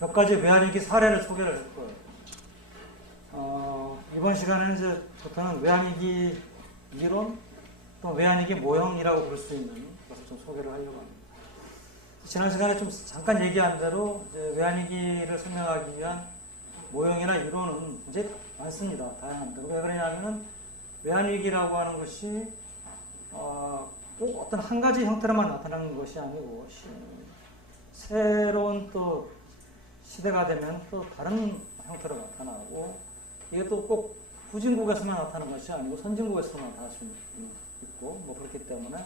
몇 가지 외환위기 사례를 소개를 할 거예요. 이번 시간에는 이제 부터는 외환위기 이론 또 외환위기 모형이라고 부를 수 있는 것을 좀 소개를 하려고 합니다. 지난 시간에 좀 잠깐 얘기한 대로 이제 외환위기를 설명하기 위한 모형이나 이론은 굉장히 많습니다. 다양합니다. 왜 그러냐면은 외환위기라고 하는 것이 꼭 어떤 한 가지 형태로만 나타나는 것이 아니고 새로운 또 시대가 되면 또 다른 형태로 나타나고 이게 또 꼭 후진국에서만 나타나는 것이 아니고 선진국에서만 나타날 수 있고 뭐 그렇기 때문에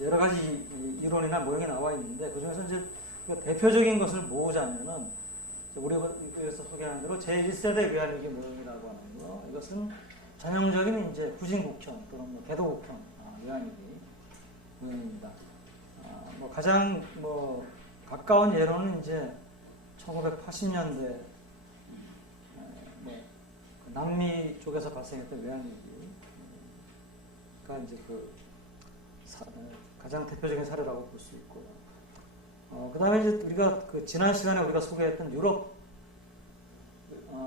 여러 가지 이론이나 모형이 나와 있는데 그 중에서 이제 대표적인 것을 모으자면은 우리가 여기서 소개하는 대로 제1세대 외환위기 모형이라고 하는 거 이것은 전형적인 이제 후진국형 또는 뭐 개도국형 외환위기 모형입니다. 뭐 가장 뭐 가까운 예로는 이제 1980년대 뭐 남미 쪽에서 발생했던 외환위기가 이제 가장 대표적인 사례라고 볼 수 있고요. 그 다음에 이제 우리가 지난 시간에 우리가 소개했던 유럽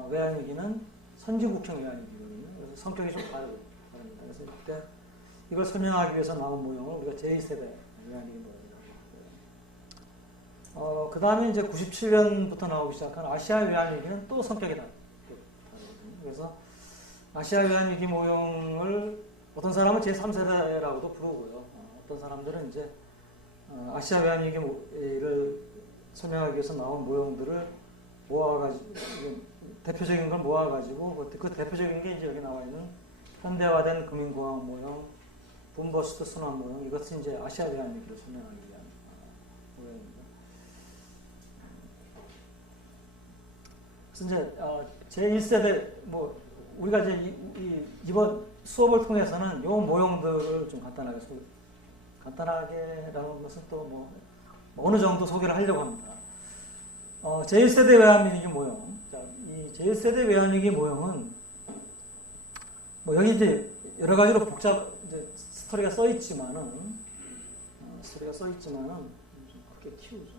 외환위기는 선진국형 외환위기거든요. 그래서 성격이 좀 다릅니다. 그래서 이때 이걸 설명하기 위해서 나온 모형을 우리가 제2세대 외환위기 모형이라고 하고요. 그 다음에 이제 97년부터 나오기 시작한 아시아 외환위기는 또 성격이 다르거든요. 그래서 아시아 외환위기 모형을 어떤 사람은 제3세대라고도 부르고요. 어떤 사람들은 이제 아시아 외환위기를 설명하기 위해서 나온 모형들을 모아가지고 대표적인 걸 모아가지고 그 대표적인 게 이제 여기 나와 있는 현대화된 금융공학 모형, 붐버스트 순환 모형 이것은 이제 아시아 외환위기를 설명하기 위한 모형입니다. 그래서 이제 제1세대 뭐 우리가 이제 이번 수업을 통해서는 이 모형들을 좀 간단하게라는 것은 또 뭐 어느 정도 소개를 하려고 합니다. 제1세대 외환위기 모형. 자, 이 제1세대 외환위기 모형은 뭐 여기 이제 여러 가지로 이제 스토리가 써 있지만은 좀 그렇게 키우죠.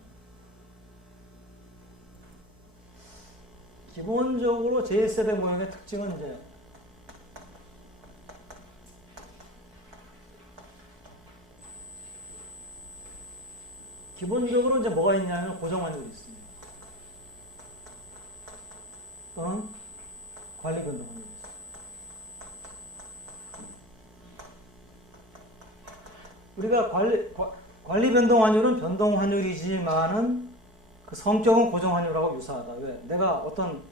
기본적으로 제1세대 모형의 특징은 이제 기본적으로 이제 뭐가 있냐면 고정환율이 있습니다. 또는 관리 변동 환율이 있습니다. 우리가 관리 변동 환율은 변동 환율이지만은 그 성격은 고정 환율하고 유사하다. 왜? 내가 어떤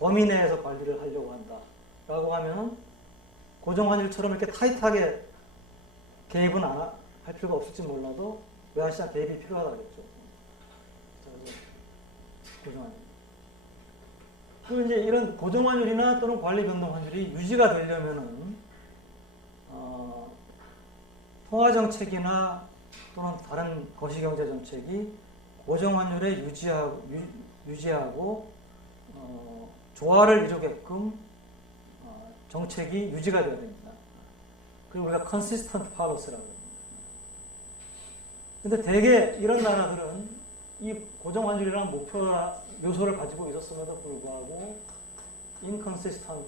범위 내에서 관리를 하려고 한다라고 하면 고정 환율처럼 이렇게 타이트하게 개입은 할 필요가 없을지 몰라도 외환시장 개입이 필요하다겠죠. 고정환율. 그리고 이제 이런 고정환율이나 또는 관리 변동 환율이 유지가 되려면은 통화 정책이나 또는 다른 거시경제 정책이 고정환율에 유지하고 조화를 이루게끔 정책이 유지가 되어야 됩니다. 그리고 우리가 consistent policy라고 합니다. 근데 대개 이런 나라들은 이 고정환율이라는 요소를 가지고 있었음에도 불구하고 inconsistent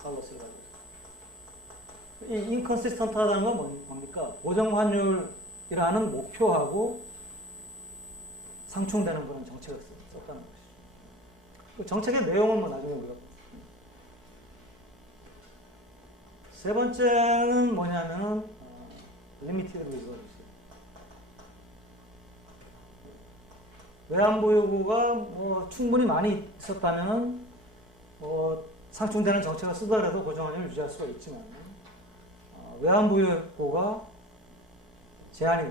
policy라고 해요. 이 inconsistent하다는 건 뭡니까? 고정환율이라는 목표하고 상충되는 그런 정책을 썼다는 것이죠. 그 정책의 내용은 뭐 나중에 우리가 세 번째는 뭐냐면은 limited reserves. 외환보유고가 뭐 충분히 많이 있었다면 뭐 상충되는 정책을 쓰더라도 고정환율을 유지할 수가 있지만 외환보유고가 제한이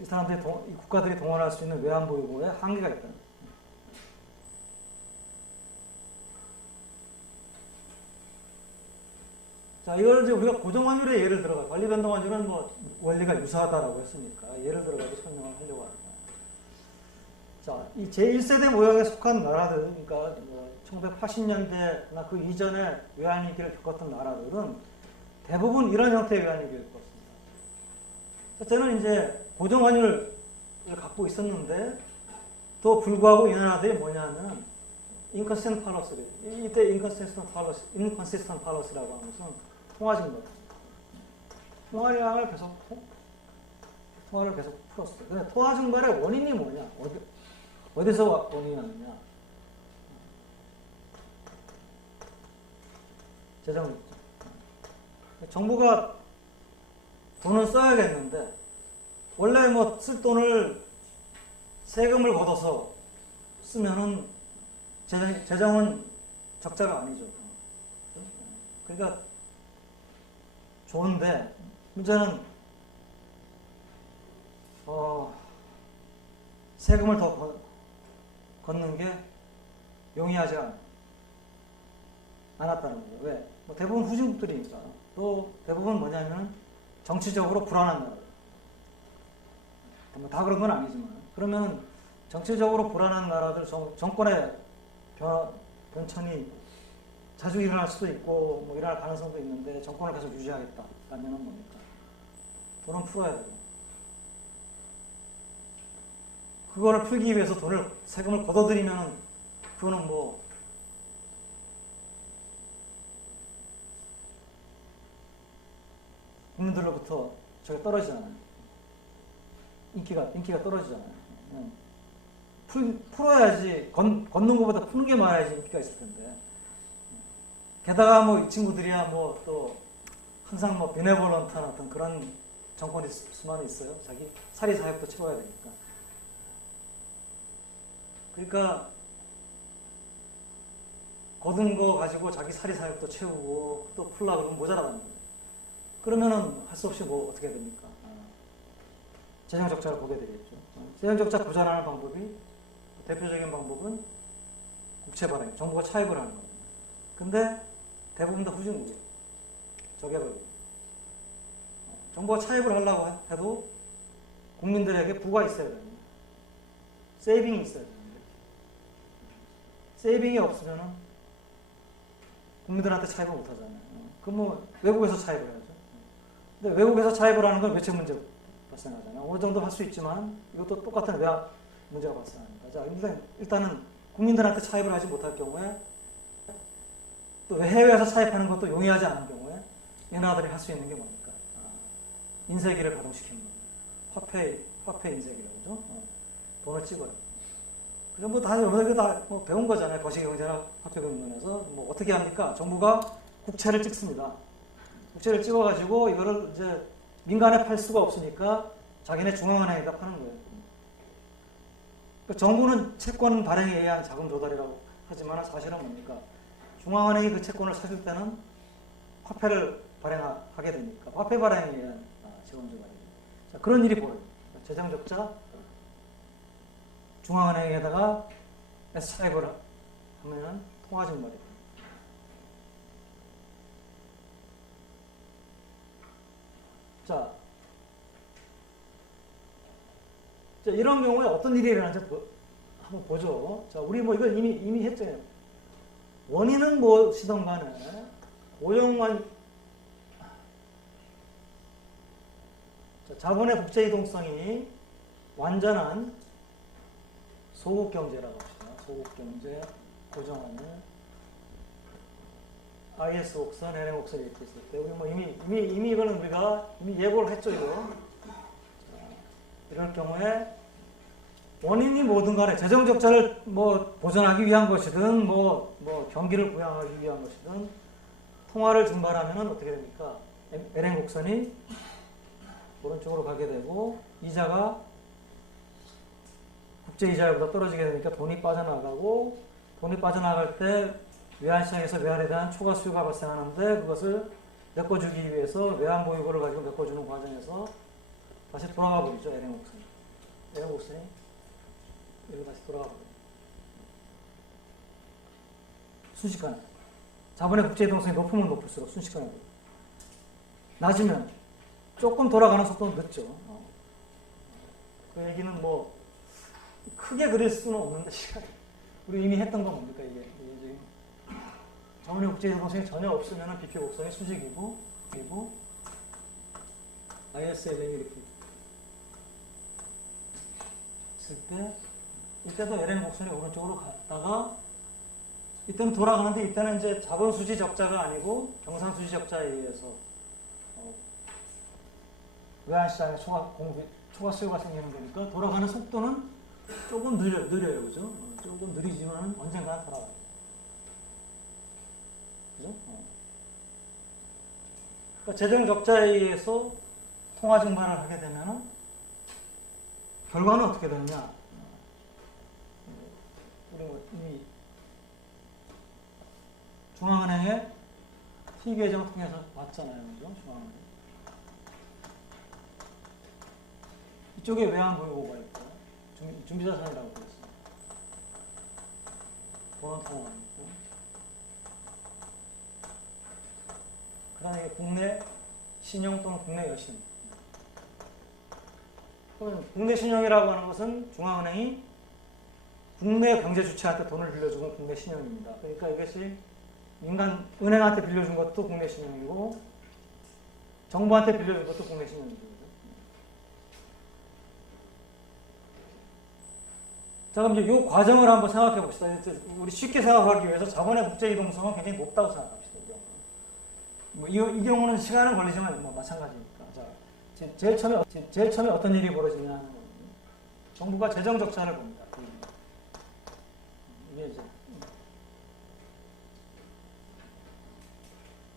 이 사람들이 이 국가들이 동원할 수 있는 외환보유고에 한계가 있다. 자, 이걸 이제 우리가 고정환율의 예를 들어가 관리변동환율은 뭐 원리가 유사하다라고 했으니까 예를 들어가지고 설명을 하려고 합니다. 자, 이 제1세대 모형에 속한 나라들, 그러니까 1980년대나 그 이전에 외환위기를 겪었던 나라들은 대부분 이런 형태의 외환위기를 겪었습니다. 저는 이제 고정환율을 갖고 있었는데 또 불구하고 이 나라들이 뭐냐면 inconsistent fallacy, 이때 inconsistent fallacy라고 하는 것은 통화증거, 통화량을 계속 통화를 계속 풀었어요. 근데 통화 증발의 원인이 뭐냐? 어디서 원인이 나느냐? 재정 정부가 돈을 써야겠는데 원래 뭐 쓸 돈을 세금을 걷어서 쓰면은 재정은 적자가 아니죠. 그러니까 좋은데 문제는 세금을 더 걷는 게 용이하지 않았다는 거예요. 왜? 뭐 대부분 후진국들이니까. 또 대부분 뭐냐면 정치적으로 불안한 나라. 뭐 다 그런 건 아니지만. 그러면 정치적으로 불안한 나라들 정권의 변천이 자주 일어날 수도 있고 뭐 일어날 가능성도 있는데 정권을 계속 유지하겠다라면 뭡니까? 돈은 풀어야 되고. 그거를 풀기 위해서 세금을 걷어들이면 그거는 뭐 국민들로부터 저게 떨어지잖아요. 인기가 떨어지잖아요. 풀어야지, 걷는 것보다 푸는 게 많아야지 인기가 있을 텐데. 게다가 뭐 이 친구들이야 뭐 또 항상 뭐 비네볼런트한 어떤 그런 정권이 수많이 있어요. 자기 사리 사욕도 채워야 되니까. 그러니까 거둔 거 가지고 자기 사리 사욕도 채우고 또 풀려고 그러면 모자라는 거예요. 그러면은 할 수 없이 뭐 어떻게 됩니까? 재정 적자를 보게 되겠죠. 재정 적자 보전하는 방법이 대표적인 방법은 국채 발행, 정부가 차입을 하는 겁니다. 근데 대부분 다 후진국이에요. 저개발국이에요. 정부가 차입을 하려고 해도 국민들에게 부가 있어야 됩니다. 세이빙이 있어야 됩니다. 세이빙이 없으면은 국민들한테 차입을 못 하잖아요. 그럼 뭐 외국에서 차입을 해야죠. 근데 외국에서 차입을 하는 건 외채 문제 발생하잖아요. 어느 정도 할 수 있지만 이것도 똑같은 외화 문제가 발생합니다. 자, 일단은 국민들한테 차입을 하지 못할 경우에 또 해외에서 차입하는 것도 용이하지 않은 경우에 연하들이 할 수 있는 게 뭡니까? 인쇄기를 가동시키는 겁니다. 화폐 인쇄기라고 그러죠. 돈을 찍어요. 그럼 뭐 다 배운 거잖아요. 거시경제나 화폐금융론에서 뭐 어떻게 합니까? 정부가 국채를 찍습니다. 국채를 찍어가지고 이거를 이제 민간에 팔 수가 없으니까 자기네 중앙은행에다 파는 거예요. 그러니까 정부는 채권 발행에 의한 자금 조달이라고 하지만 사실은 뭡니까? 중앙은행이 그 채권을 사줄 때는 화폐를 발행하게 되니까 화폐 발행에 의한 자금 조달입니다. 그런 일이 벌어요. 재정 적자 중앙은행에다가 차입을 하면 통화증말이 됩니다. 자, 이런 경우에 어떤 일이 일어나는지 한번 보죠. 자, 우리 뭐 이걸 이미 했잖아요. 원인은 무엇이든 간에 자본의 국제 이동성이 완전한 소국 경제라고 합시다. 소국 경제, 고정하는 IS 곡선, LM 곡선이 이렇게 있을 때, 우리 뭐 이미 이거는 우리가 이미 예고를 했죠, 이거. 자, 이럴 경우에 원인이 뭐든 간에 재정 적자를 뭐 보전하기 위한 것이든 뭐 경기를 부양하기 위한 것이든 통화를 증발하면 어떻게 됩니까? LM 곡선이 오른쪽으로 가게 되고 이자가 국제 이자율보다 떨어지게 되니까 돈이 빠져나가고 돈이 빠져나갈 때 외환시장에서 외환에 대한 초과 수요가 발생하는데 그것을 메꿔주기 위해서 외환 보유고를 가지고 메꿔주는 과정에서 다시 돌아가 버리죠. LM 곡선이. LM 곡선이 여기 다시 돌아가 버려요. 순식간에. 자본의 국제 이동성이 높으면 높을수록 순식간에. 낮으면 조금 돌아가는 속도는 늦죠. 그 얘기는 뭐 크게 그릴 수는 없는데 시간. 우리 이미 했던 건 뭡니까 이게 자본의 국제 이동성이 전혀 없으면 BQ 곡선이 수직이고 그리고 ISLM이 이렇게 있을 때 이때도 LN 곡선이 오른쪽으로 갔다가 이때는 돌아가는데 이때는 이제 자본수지 적자가 아니고 경상수지 적자에 의해서 외환시장에 초과 수요가 생기는 거니까 돌아가는 속도는 조금 느려요. 그죠? 조금 느리지만 언젠가는 돌아가요. 그죠? 그러니까 재정 적자에 의해서 통화 증발을 하게 되면 결과는 어떻게 되느냐? 우리 이미 중앙은행의 T계정 통해서 봤잖아요. 그죠? 중앙은행. 이쪽에 외환보유고가 있고, 준비자산이라고 되어 있어요. 돈은 통화가 있고. 그 다음에 국내 신용 또는 국내 여신. 국내 신용이라고 하는 것은 중앙은행이 국내 경제 주체한테 돈을 빌려주는 국내 신용입니다. 그러니까 이것이 민간 은행한테 빌려준 것도 국내 신용이고 정부한테 빌려준 것도 국내 신용이죠. 자, 그럼 이제 이 과정을 한번 생각해 봅시다. 우리 쉽게 생각하기 위해서 자본의 국제 이동성은 굉장히 높다고 생각합시다. 이 경우는 시간은 걸리지만 마찬가지니까. 자, 제일 처음에 어떤 일이 벌어지냐 하는 정부가 재정 적자를 봅니다. 이게 이제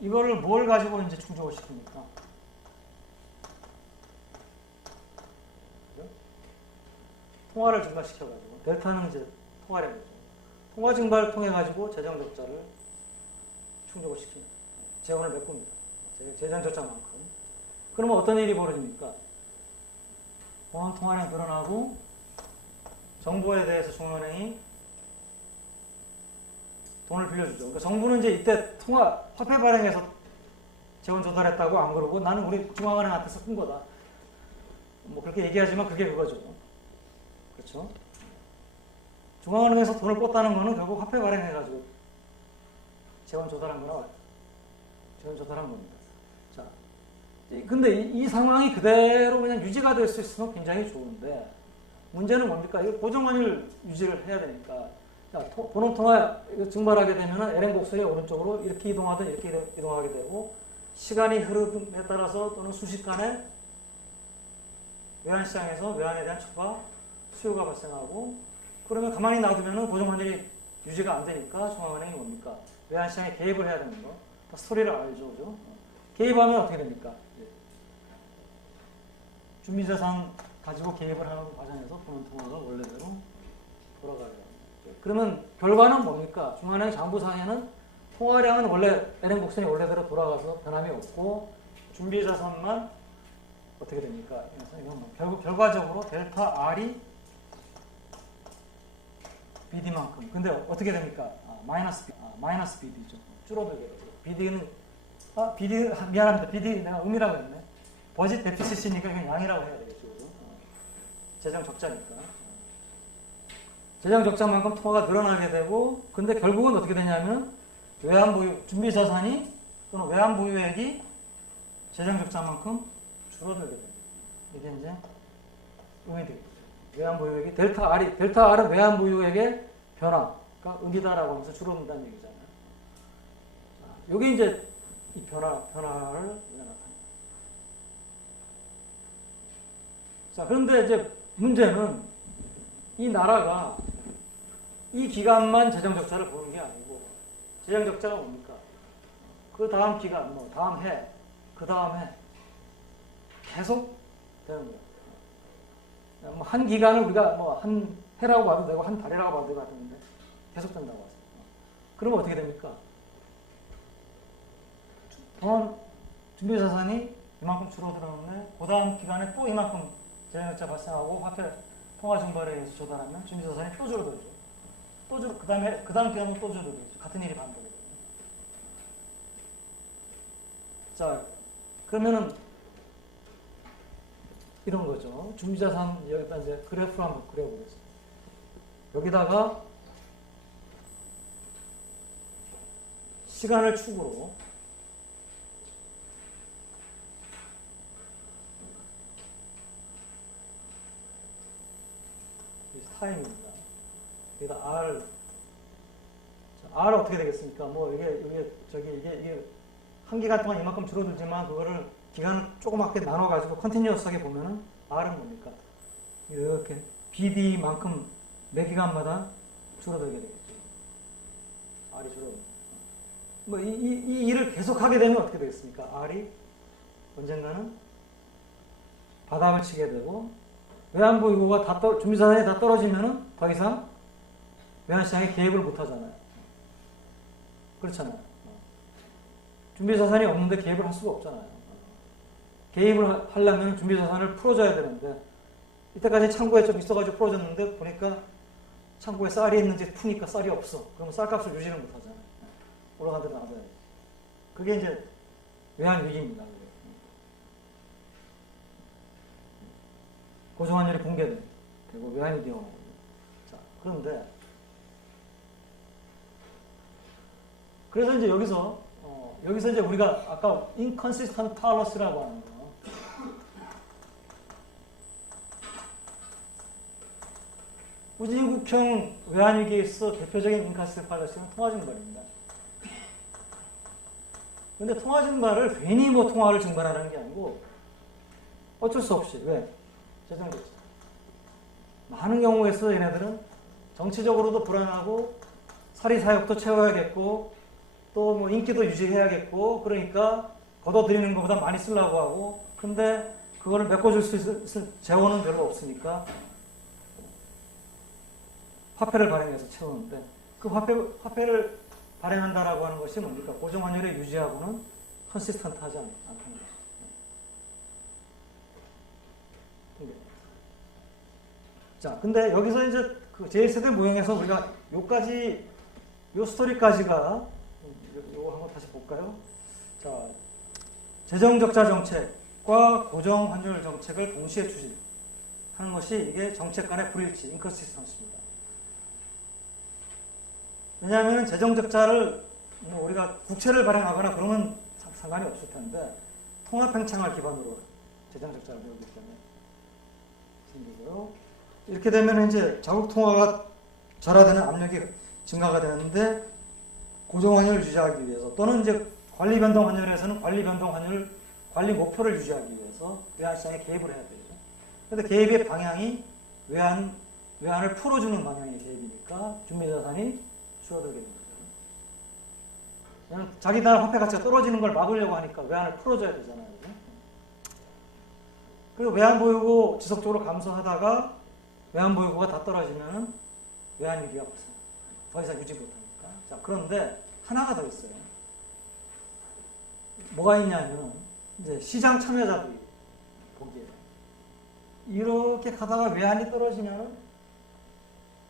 이거를 뭘 가지고 이제 충족을 시킵니까? 통화를 증가시켜가지고 델타는 이제 통화량이죠. 통화 증가를 통해 가지고 재정 적자를 충족을 시킵니다. 재원을 메꿉니다. 재정 적자만큼. 그러면 어떤 일이 벌어집니까? 공항 통화량이 늘어나고 정부에 대해서 중앙은행이 돈을 빌려주죠. 그러니까 정부는 이제 이때 화폐 발행해서 재원 조달했다고 안 그러고 나는 우리 중앙은행한테서 푼 거다. 뭐 그렇게 얘기하지만 그게 그거죠. 그렇죠? 중앙은행에서 돈을 꽂다는 거는 결국 화폐 발행해가지고 재원 조달한 겁니다. 자, 근데 이 상황이 그대로 그냥 유지가 될 수 있으면 굉장히 좋은데 문제는 뭡니까? 이거 고정원을 유지를 해야 되니까. 자, 돈통화 증발하게 되면 LN 곡선이 오른쪽으로 이렇게 이동하든 이렇게 이동하게 되고 시간이 흐름에 따라서 또는 순식간에 외환시장에서 외환에 대한 추가 수요가 발생하고 그러면 가만히 놔두면 고정원율이 유지가 안 되니까 중앙은행이 뭡니까? 외환시장에 개입을 해야 되는 거. 다 스토리를 알죠. 그죠? 개입하면 어떻게 됩니까? 준비자산 가지고 개입을 하는 과정에서 보는 통화가 원래대로 돌아가요. 그러면 결과는 뭡니까? 중앙은행 장부상에는 통화량은 원래 LN 곡선이 원래대로 돌아가서 변함이 없고 준비자산만 어떻게 됩니까? 이건 결국 결과적으로 델타 R이 BD만큼. 근데 어떻게 됩니까? 마이너스 BD죠. 줄어들게 되죠. BD는 BD 미안합니다. BD 내가 음이라고 했네. 버짓 데피시시니까 그냥 양이라고 해야 되겠죠. 재정 적자니까. 재정 적자만큼 통화가 늘어나게 되고 근데 결국은 어떻게 되냐면 외환보유 준비자산이 또는 외환보유액이 재정 적자만큼 줄어들게 됩니다. 이게 이제 음이 되겠죠. 외환보유액이 델타 R은 외환보유액의 변화가 음이다라고 하면서 줄어든다는 얘기잖아요. 자, 이게 이제 이 변화를 나타냅니다. 자, 그런데 이제 문제는 이 나라가 이 기간만 재정 적자를 보는 게 아니고 재정 적자가 뭡니까? 그 다음 기간, 다음 해, 그 다음 해 계속 되는 거예요. 한 기간을 우리가 한 해라고 봐도 되고 한 달이라고 봐도 되는데 계속 된다고 하세요. 그러면 어떻게 됩니까? 동안 준비자산이 이만큼 줄어들었는데 그 다음 기간에 또 이만큼 재정적자 발생하고 화폐 통화 증발에 의해서 조달하면 준비자산이 또 줄어들죠. 그 다음 기간은 또 줄어들죠. 같은 일이 반복이 돼요. 자, 그러면은 이런 거죠. 준비자산 여기다 이제 그래프를 한번 그려보겠습니다. 여기다가 시간을 축으로 타임입니다. 여기다 R 어떻게 되겠습니까? 뭐 이게 한 기간 동안 이만큼 줄어들지만 그거를 기간을 조그맣게 나눠가지고 컨티뉴어스하게 보면은 R은 뭡니까? 이렇게 BD만큼 매 기간마다 줄어들게 되겠죠. R이 줄어들고. 뭐 이 일을 계속 하게 되면 어떻게 되겠습니까? R이 언젠가는 바닥을 치게 되고 외환보유고가 준비자산이 다 떨어지면은 더 이상 외환시장에 개입을 못 하잖아요. 그렇잖아요. 준비자산이 없는데 개입을 할 수가 없잖아요. 개입을 하려면 준비자산을 풀어줘야 되는데 이때까지 창고에 좀 있어가지고 풀어줬는데 보니까 창고에 쌀이 있는지 푸니까 쌀이 없어. 그러면 쌀값을 유지를 못 하잖아요. 올라간 대로 나가야 돼. 그게 이제 외환위기입니다. 고정환율이 붕괴되고 외환위기 오는 거죠. 자, 그런데 그래서 이제 여기서 이제 우리가 아까 inconsistent fallacy라고 하는 거. 후진국형 외환위기에서 대표적인 inconsistent fallacy는 통화증발입니다. 근데 통화증발을 괜히 뭐 통화를 증발하는 게 아니고 어쩔 수 없이 왜? 재정적자. 많은 경우에서 얘네들은 정치적으로도 불안하고 사리사욕도 채워야겠고 또 뭐 인기도 유지해야겠고 그러니까 걷어들이는 것보다 많이 쓰려고 하고 근데 그거를 메꿔줄 수 있을 재원은 별로 없으니까 화폐를 발행해서 채우는데 그 화폐를 발행한다라고 하는 것이 뭡니까? 고정환율을 유지하고는 컨시스턴트하지 않다는 것이죠. 자, 근데 여기서 이제 그 제1세대 모형에서 우리가 요 스토리까지가 요거 한번 다시 볼까요? 자, 재정적자 정책과 고정환율 정책을 동시에 추진하는 것이 이게 정책 간의 불일치, 인컨시스턴시입니다. 왜냐하면 재정적자를 뭐 우리가 국채를 발행하거나 그러면 상관이 없을 텐데 통합팽창을 기반으로 재정적자를 배우기 때문에 생기고요. 이렇게 되면 이제 자국 통화가 절하되는 압력이 증가가 되는데 고정환율을 유지하기 위해서 또는 이제 관리 변동 환율에서는 관리 변동 환율 관리 목표를 유지하기 위해서 외환시장에 개입을 해야 되죠. 그런데 개입의 방향이 외환을 풀어주는 방향의 개입이니까 준비자산이 줄어들게 됩니다. 그냥 자기 나라 화폐 가치가 떨어지는 걸 막으려고 하니까 외환을 풀어줘야 되잖아요. 그리고 외환 보유고 지속적으로 감소하다가 외환 보유고가 다 떨어지면 외환 위기가 발생. 더 이상 유지 못하니까. 자, 그런데 하나가 더 있어요. 뭐가 있냐면 이제 시장 참여자들이 보기에 이렇게 가다가 외환이 떨어지면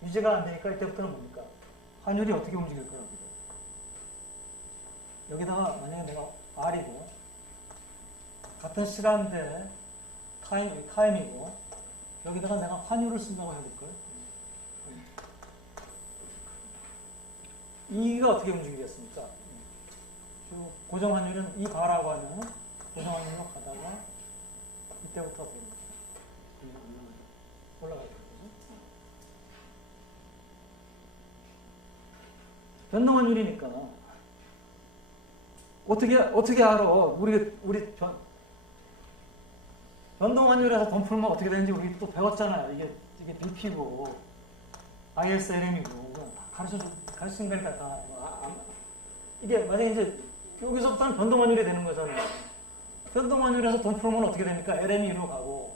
유지가 안 되니까 이때부터는 뭡니까? 환율이 어떻게 움직일 거라고. 여기다가 만약에 내가 R이고 같은 시간대 타임이고 여기다가 내가 환율을 쓴다고 해볼까요? 이가 어떻게 움직이겠습니까? 고정환율은 이 바라고 하면 고정환율로 가다가 이때부터 어떻게 됩니까? 올라가게 되죠. 변동환율이니까 어떻게 알아? 우리 변동환율에서 돈 풀면 어떻게 되는지 우리 또 배웠잖아요. 이게 BP고 ISLM이고 가르친 거니까 다 이게 만약에 이제 여기서부터는 변동환율이 되는 거잖아요. 변동환율에서 돈 풀면 어떻게 됩니까? LME로 가고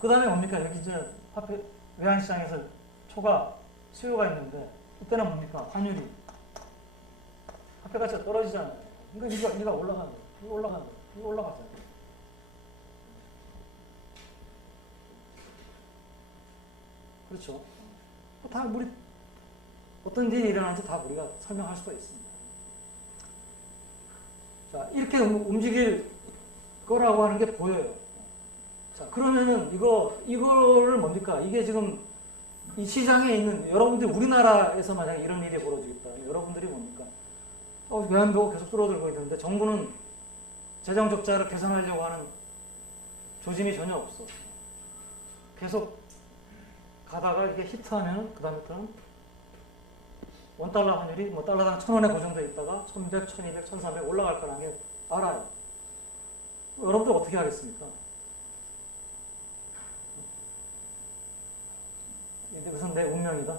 그 다음에 뭡니까? 여기 이제 화폐 외환시장에서 초과 수요가 있는데 이때는 뭡니까? 환율이 화폐 가치가 떨어지잖아요. 그러니까 이가 올라가는 거예요. 이거 올라가는 거예요. 이거 올라가잖아요. 그렇죠. 다 우리 어떤 일이 일어나는지 다 우리가 설명할 수가 있습니다. 자, 이렇게 움직일 거라고 하는 게 보여요. 자, 그러면은 이거를 뭡니까? 이게 지금 이 시장에 있는 여러분들이 우리나라에서 만약에 이런 일이 벌어지겠다. 여러분들이 뭡니까? 외환보고 계속 줄어들고 있는데 정부는 재정 적자를 개선하려고 하는 조짐이 전혀 없어. 계속 가다가 이게 히트하면 그 다음부터는 $1 환율이 뭐 달러당 1,000원에 고정되어 있다가 1,100, 1,200, 1,300 올라갈 거라는 게 알아요. 여러분들 어떻게 하겠습니까? 이게 무슨 내 운명이다?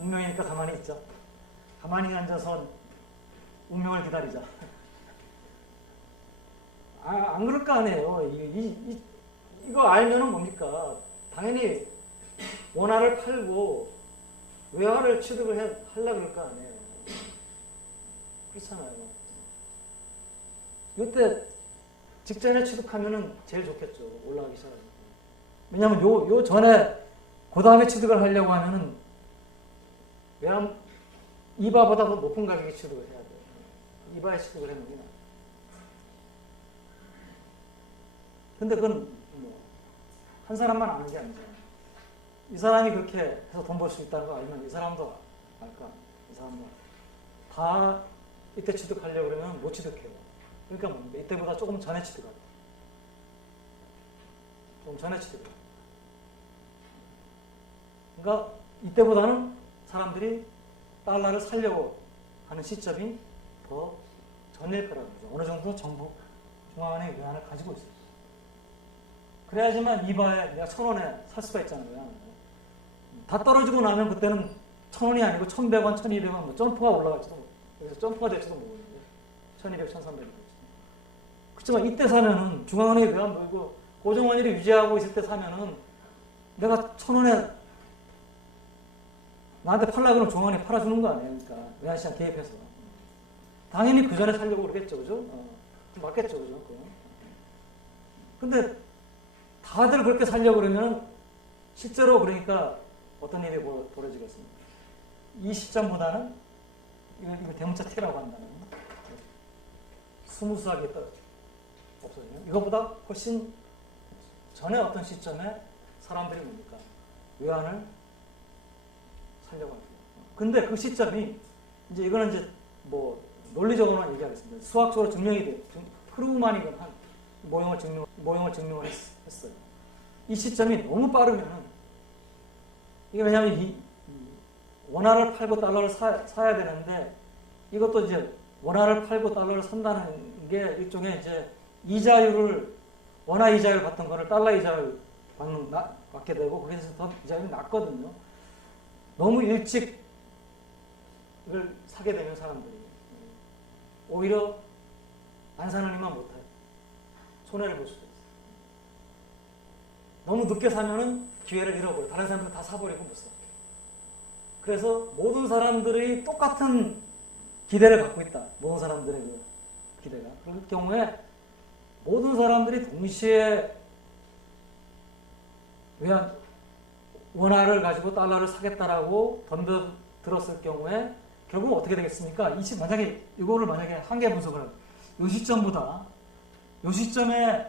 운명이니까 가만히 있자. 가만히 앉아서 운명을 기다리자. 안 그럴 거 아니에요. 이거 알면은 뭡니까? 당연히 원화를 팔고 외화를 취득을 하려고 그럴 거 아니에요. 그렇잖아요. 이때 직전에 취득하면은 제일 좋겠죠. 올라가기 시작하니까. 왜냐면 요 전에 그 다음에 취득을 하려고 하면은 외화 이바보다 더 높은 가격에 취득을 해야 돼요. 이바에 취득을 해놓는 게 나아요. 근데 그건 한 사람만 아는 게 아니잖아요. 이 사람이 그렇게 해서 돈 벌 수 있다는 거 알면 이 사람도 알까? 이 사람도 다 이때 취득하려고 그러면 못 취득해요. 그러니까 뭡니까? 이때보다 조금 전에 취득하고 조금 전에 취득해요. 그러니까 이때보다는 사람들이 달러를 살려고 하는 시점이 더 전일 거라는 거죠. 어느 정도 정부 중앙은행 외환을 가지고 있어요. 그래야지만 이바에 내가 1,000원에 살 수가 있잖아요. 다 떨어지고 나면 그때는 1,000원이 아니고 1,100원, 1,200원 뭐 점프가 올라갈지도 모르고 그래서 점프가 될지도 모르는데 1,200, 1,300원 될지도. 그렇지만 이때 사면은 중앙은행이 외환 보이고 고정원율이 유지하고 있을 때 사면은 내가 1,000원에 나한테 팔라 그러면 중앙은행이 팔아주는 거 아니에요. 그러니까 외환시장 개입해서 당연히 그 전에 살려고 그러겠죠, 그죠? 맞겠죠, 그죠? 근데 다들 그렇게 살려고 그러면 실제로 그러니까 어떤 일이 벌어지겠습니까? 이 시점보다는 이거 대문자 T라고 한다는 스무스하게 없어지면 이거보다 훨씬 전에 어떤 시점에 사람들이 뭡니까? 외환을 살려고 합니다. 근데 그 시점이 이제 이거는 이제 뭐 논리적으로만 얘기하겠습니다. 수학적으로 증명이 돼요. 흐름만이건 한 모형을 증명을 했어요. 이 시점이 너무 빠르면은 이게 왜냐하면 이 원화를 팔고 달러를 사야 되는데 이것도 이제 원화를 팔고 달러를 산다는 게 일종의 이제 이자율을 원화 이자율 받던 거를 달러 이자율 받게 되고 그래서 더 이자율이 낮거든요. 너무 일찍 이걸 사게 되면 사람들이 오히려 안 사는 이만 못해요. 손해를 볼 수도 있어요. 너무 늦게 사면은 기회를 잃어버려요. 다른 사람들 다 사버리고 못 사. 그래서 모든 사람들이 똑같은 기대를 갖고 있다. 모든 사람들의 그 기대가. 그럴 경우에 모든 사람들이 동시에 원화를 가지고 달러를 사겠다라고 덤벼들었을 경우에 결국 어떻게 되겠습니까? 만약에 이거를 만약에 한계 분석을 이 시점보다 이 시점에서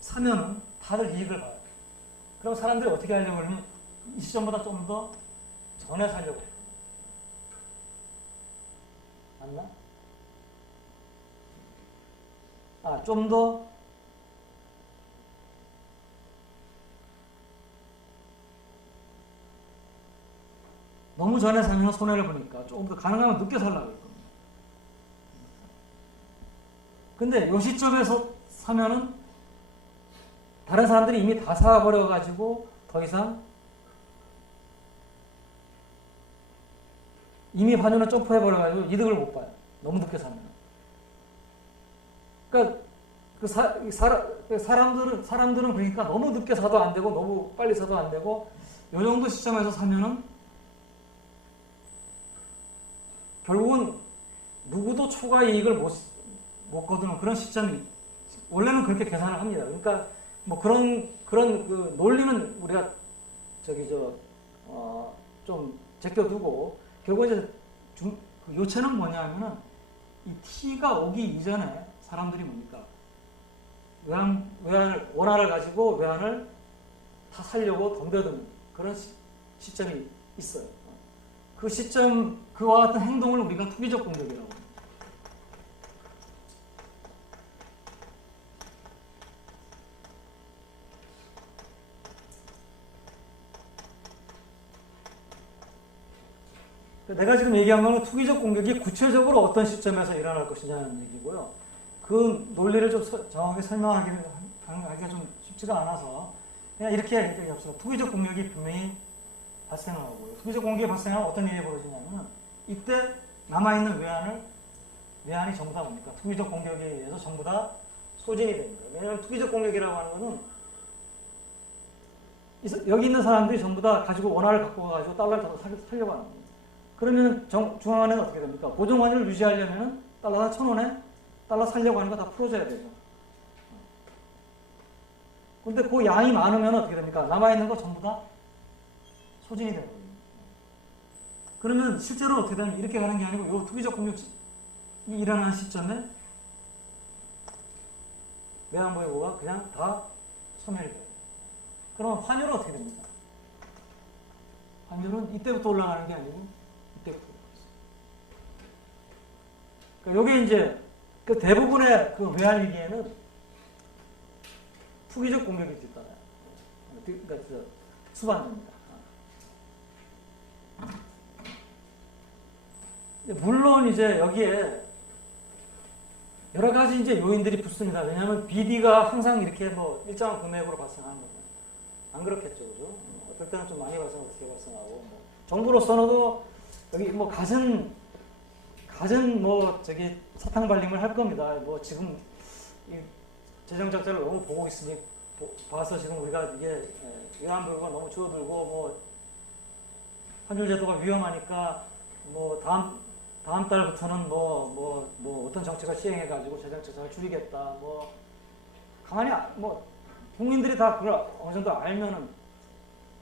사면은 다들 이익을 봐요. 그럼 사람들이 어떻게 하려고 하면 이 시점보다 좀 더 전에 사려고 해요. 맞나? 좀 더 너무 전에 사면 손해를 보니까 조금 더 가능하면 늦게 살라고 했거든요. 근데 이 시점에서 사면은 다른 사람들이 이미 다 사버려가지고 더 이상 이미 환율은 점프해버려가지고 이득을 못 봐요. 너무 늦게 사면. 그러니까 사람들은 그러니까 너무 늦게 사도 안 되고 너무 빨리 사도 안 되고 이 정도 시점에서 사면은 결국은 누구도 초과 이익을 못 거두는 그런 시점이 원래는 그렇게 계산을 합니다. 그러니까 뭐 그런 그 논리는 우리가 좀 제껴두고 결국 이제 그 요체는 뭐냐면은 이 T가 오기 이전에 사람들이 뭡니까? 원화를 가지고 외환을 다 살려고 덤벼드는 그런 시점이 있어요. 그 시점, 그와 같은 행동을 우리가 투기적 공격이라고 합니다. 내가 지금 얘기한 거는 투기적 공격이 구체적으로 어떤 시점에서 일어날 것이냐는 얘기고요. 그 논리를 좀 정확하게 설명하기가 좀 쉽지가 않아서 그냥 이렇게 얘기합시다. 투기적 공격이 분명히 발생을 하고요. 투기적 공격이 발생하면 어떤 일이 벌어지냐면 이때 남아있는 외환이 전부 다 뭡니까? 투기적 공격에 의해서 전부 다 소진이 됩니다. 왜냐하면 투기적 공격이라고 하는 거는 여기 있는 사람들이 전부 다 가지고 원화를 갖고 가가지고 달러를 살려고 하는 겁니다. 그러면 중앙은행은 어떻게 됩니까? 고정환율을 유지하려면 달러가 1,000원에 달러 살려고 하는 거 다 풀어줘야 되죠. 근데 그 양이 많으면 어떻게 됩니까? 남아있는 거 전부 다 소진이 되는 겁니다. 그러면 실제로 어떻게 되면 이렇게 가는 게 아니고 요 투기적 공격이 일어나는 시점에 외환보유고가 그냥 다 소멸이 돼요. 그럼 환율은 어떻게 됩니까? 환율은 이때부터 올라가는 게 아니고 이때부터 올라가요. 그러니까 요게 이제 그 대부분의 그 외환 위기에는 투기적 공격이 있잖아요. 그러니까 수반됩니다. 물론 이제 여기에 여러 가지 이제 요인들이 붙습니다. 왜냐하면 BD가 항상 이렇게 뭐 일정한 금액으로 발생하는 거예요. 안 그렇겠죠, 그죠? 어떨 때는 좀 많이 발생하고 어떻게 발생하고 뭐 정부로서는 여기 뭐 갖은 뭐 저기 사탕 발림을 할 겁니다. 뭐 지금 이 재정 적자를 너무 보고 있으니 봐서 지금 우리가 이게 외환보유가 너무 줄어들고 뭐 환율 제도가 위험하니까 뭐 다음 달부터는 뭐 어떤 정책을 시행해가지고 재정 적자를 줄이겠다. 뭐 가만히 뭐 국민들이 다 그걸 어느 정도 알면은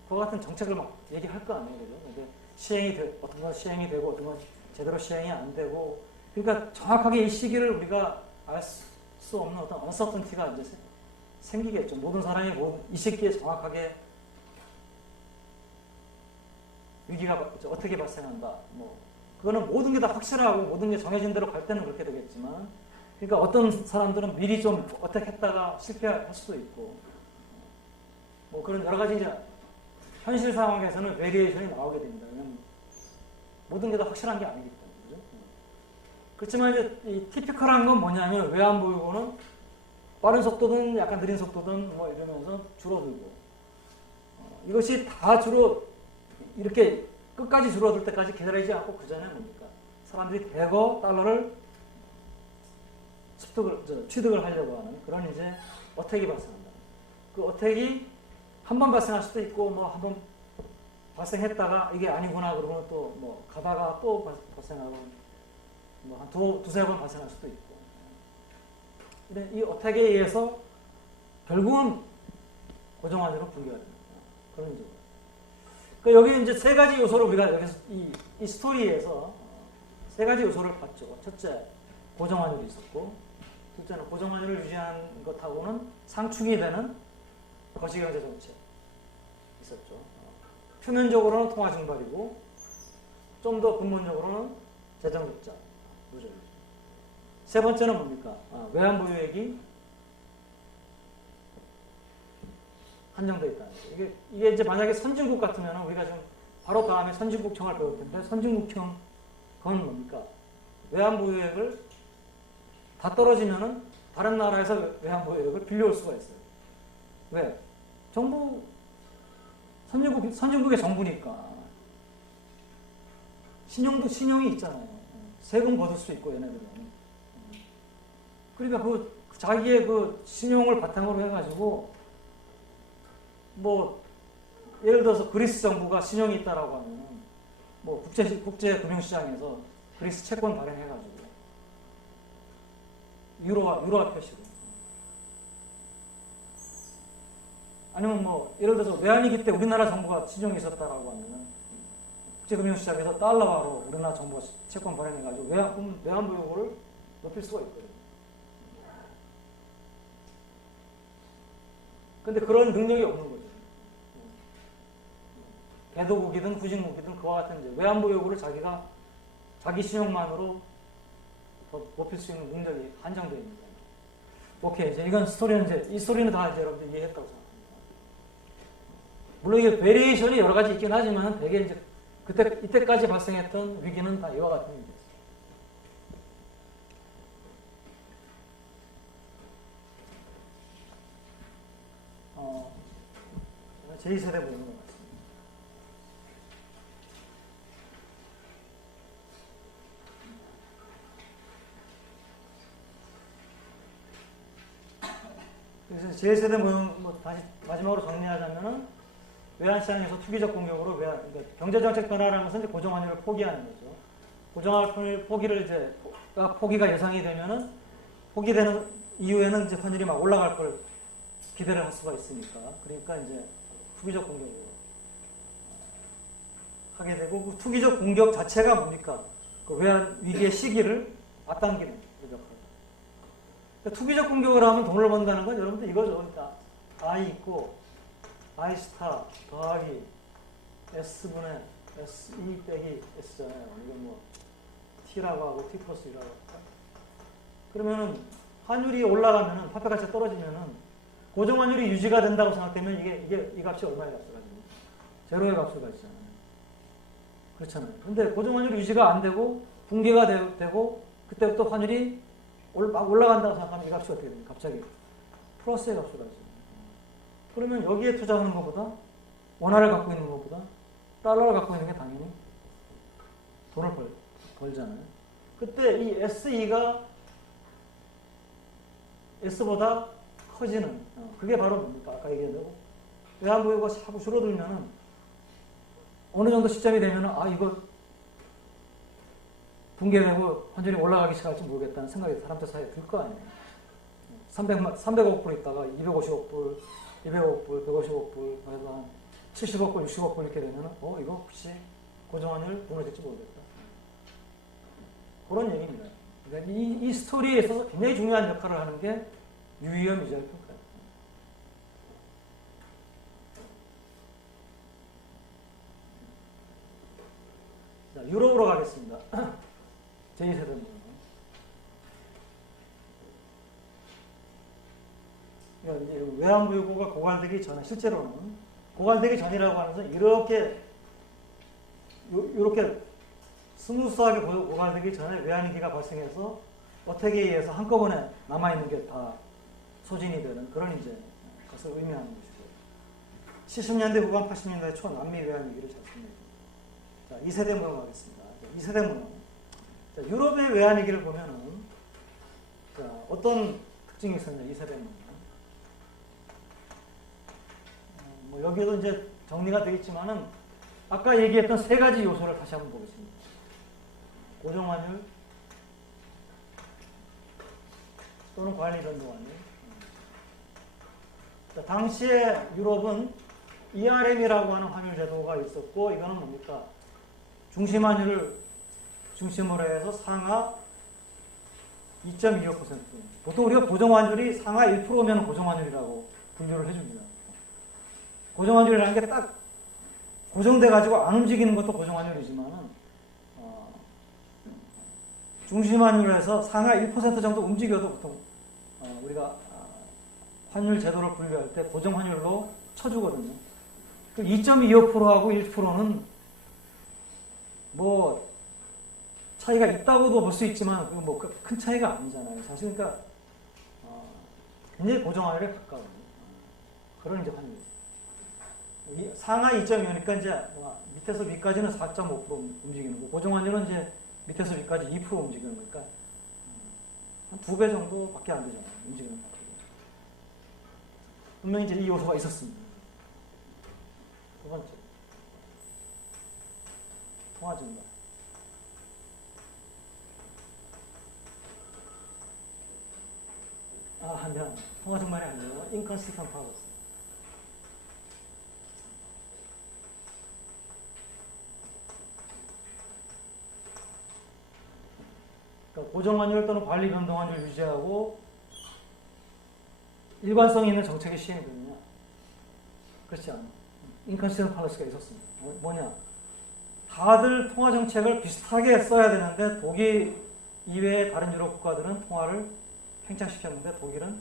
그와 같은 정책을 막 얘기할 거 아니에요, 그죠? 근데 어떤 건 시행이 되고 어떤 건 제대로 시행이 안 되고, 그러니까 정확하게 이 시기를 우리가 알 수 없는 어떤 언서턴티가 이제 생기겠죠. 모든 사람이 이 시기에 정확하게 위기가 어떻게 발생한다. 뭐 그거는 모든 게 다 확실하고 모든 게 정해진 대로 갈 때는 그렇게 되겠지만, 그러니까 어떤 사람들은 미리 좀 어떻게 했다가 실패할 수도 있고, 뭐 그런 여러 가지 이제 현실 상황에서는 베리에이션이 나오게 됩니다. 왜냐면 모든 게 다 확실한 게 아니기 때문에. 그렇죠? 그렇지만 이제 이 티피컬한 건 뭐냐면 외환보유고는 빠른 속도든 약간 느린 속도든 뭐 이러면서 줄어들고, 이것이 다 이렇게 끝까지 줄어들 때까지 기다리지 않고 그 전에 뭡니까? 사람들이 대거 달러를 취득을 하려고 하는 그런 이제 어택이 발생한다. 그 어택이 한 번 발생할 수도 있고, 뭐 한 번 발생했다가 이게 아니구나 그러면 또 뭐 가다가 또 발생하고, 뭐 한 두세 번 발생할 수도 있고. 근데 이 어택에 의해서 결국은 고정환율로 붕괴가 됩니다. 그런 이제. 그러니까 여기 이제 세 가지 요소를 우리가 여기서 이 스토리에서 세 가지 요소를 봤죠. 첫째, 고정환율이 있었고, 둘째는 고정환율을 유지하는 것하고는 상충이 되는 거시경제 정책 있었죠. 표면적으로는 통화 증발이고, 좀 더 근본적으로는 재정 적자 누적이죠. 세 번째는 뭡니까? 외환보유액이 한정되어 있다는 거예요. 이게 이제 만약에 선진국 같으면 우리가 지금 바로 다음에 선진국청을 배울 텐데, 선진국청 그건 뭡니까? 외환보유액을 다 떨어지면은 다른 나라에서 외환보유액을 빌려올 수가 있어요. 왜? 정부 선진국의 정부니까 신용이 있잖아요. 세금 받을 수 있고 얘네들은. 그러니까 그 자기의 그 신용을 바탕으로 해가지고 뭐 예를 들어서 그리스 정부가 신용이 있다라고 하면 뭐 국제 금융시장에서 그리스 채권 발행해가지고 유로화 표시로, 아니면 뭐 예를 들어서 외환위기 때 우리나라 정부가 신용이 있었다라고 하면은 국제 금융시장에서 달러화로 우리나라 정부가 채권 발행해가지고 외환보유고를 높일 수가 있거든요. 근데 그런 능력이 없는 거죠. 개도국이든 후진국이든 그와 같은 이제 외환보유고를 자기 신용만으로 더 높일 수 있는 능력이 한정되어 있는 거예요. 오케이, 이제 이건 스토리는 이 스토리는 다 이제 여러분들 이해했다고 생각합니다. 물론 이게 베리에이션이 여러 가지 있긴 하지만 되게 이제 이때까지 발생했던 위기는 다 이와 같은 위기였어요. 제2세대 보는 것 같습니다. 그래서 제1세대 모형, 다시 마지막으로 정리하자면은 외환시장에서 투기적 공격으로 그러니까 경제정책 변화를 하면서 이제 고정환율을 포기하는 거죠. 고정환율 포기가 예상이 되면은 포기되는 이후에는 이제 환율이 막 올라갈 걸 기대를 할 수가 있으니까. 그러니까 이제 투기적 공격으로 하게 되고, 그 투기적 공격 자체가 뭡니까? 그 외환 위기의 시기를 앞당기는 역할. 그러니까 투기적 공격을 하면 돈을 번다는 건 여러분들 이거죠. 그러니까 I 있고 I 스타 더하기 S분의 SE 빼기 S잖아요. 이거 뭐 T라고 하고 T 플러스 1라고 할까? 그러면은 환율이 올라가면은 화폐 가치가 떨어지면은 고정환율이 유지가 된다고 생각되면 이 값이 얼마의 값을 가지고 제로의 값을 가지잖아요. 그렇잖아요. 근데 고정환율이 유지가 안 되고 붕괴가 되고 그때부터 환율이 막 올라간다고 생각하면 이 값이 어떻게 됩니까? 갑자기 플러스의 값을 가지고. 그러면 여기에 투자하는 것보다 원화를 갖고 있는 것보다 달러를 갖고 있는 게 당연히 돈을 벌잖아요. 그때 이 SE가 S보다 커지는, 그게 바로 뭡니까? 아까 얘기한 대로 외환보유고가 자꾸 줄어들면은 어느 정도 시점이 되면은 이거 붕괴되고 환율이 올라가기 시작할지 모르겠다는 생각이 사람들 사이에 들 거 아니에요. 300억 불 있다가 250억 불, 200억 불, 150억 불, 그래서 한 70억 불, 60억 불 이렇게 되면은 이거 혹시 고정환율 무너질지 모르겠다. 그런 얘기입니다. 그러니까 이 스토리에 있어서 굉장히 중요한 역할을 하는 게 유의엄 이자율 평가예요. 자, 유럽으로 가겠습니다. 제2세대입니다. 그러니까 이제 외환보유고가 고갈되기 전에, 실제로는 고갈되기 전이라고 하면서 이렇게 스무스하게 고갈되기 전에 외환위기가 발생해서 어택에 의해서 한꺼번에 남아있는 게 다 소진이 되는 그런 이제 것을 의미하는 것이고, 70년대 후반 80년대 초 남미 외환위기를 잡습니다. 자, 2세대 문헌 가겠습니다. 2세대 문헌. 자, 유럽의 외환위기를 보면은 자, 어떤 특징이 있었냐, 2세대 문헌. 뭐 여기에도 이제 정리가 되어 있지만은 아까 얘기했던 세 가지 요소를 다시 한번 보겠습니다. 고정환율 또는 관리 변동환율. 당시에 유럽은 ERM이라고 하는 환율 제도가 있었고, 이거는 뭡니까? 중심환율을 중심으로 해서 상하 2.25%. 보통 우리가 고정환율이 상하 1%면 고정환율이라고 분류를 해줍니다. 고정환율이라는 게 딱 고정돼가지고 안 움직이는 것도 고정환율이지만은, 중심환율에서 상하 1% 정도 움직여도 보통 우리가 환율 제도를 분류할 때 고정환율로 쳐주거든요. 그 2.25%하고 1%는 뭐 차이가 있다고도 볼 수 있지만 뭐 큰 차이가 아니잖아요. 사실 그러니까 굉장히 고정환율에 가까운 그런 이제 환율. 상하 2.25니까 이제 밑에서 위까지는 4.5% 움직이는 거. 고정환율은 이제 밑에서 위까지 2% 움직이는 거니까 한 2배 정도밖에 안 되잖아요. 움직이는 거. 분명히 이제 이 요소가 있었습니다. 두 번째, 통화 증가. 아니야. 통화 증가이 아니에요. inconsistent policy. 그러니까 고정환율 또는 관리 변동환율을 유지하고 일관성 있는 정책이 시행이 되느냐? 그렇지 않아요. inconsistent policy가 있었습니다. 뭐냐? 다들 통화 정책을 비슷하게 써야 되는데 독일 이외의 다른 유럽 국가들은 통화를 팽창시켰는데 독일은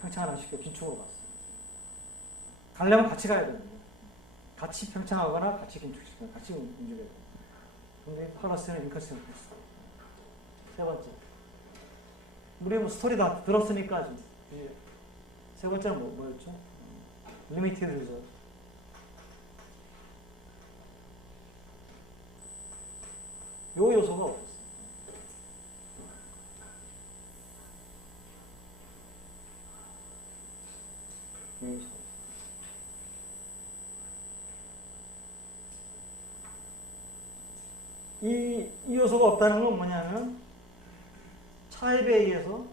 팽창을 안 시켜 긴축으로 갔어요. 가려면 같이 가야 됩니다. 같이 팽창하거나 같이 긴축시키거나 같이 움직여야 돼요. 근데 팔러스는 인커션 됐어. 세 번째. 우리 뭐 스토리 다 들었으니까 좀. 세 번째는 뭐였죠? 리미티드 리저트. 요 요소가 없었어요. 이 요소가 없다는 건 뭐냐면 차입에 의해서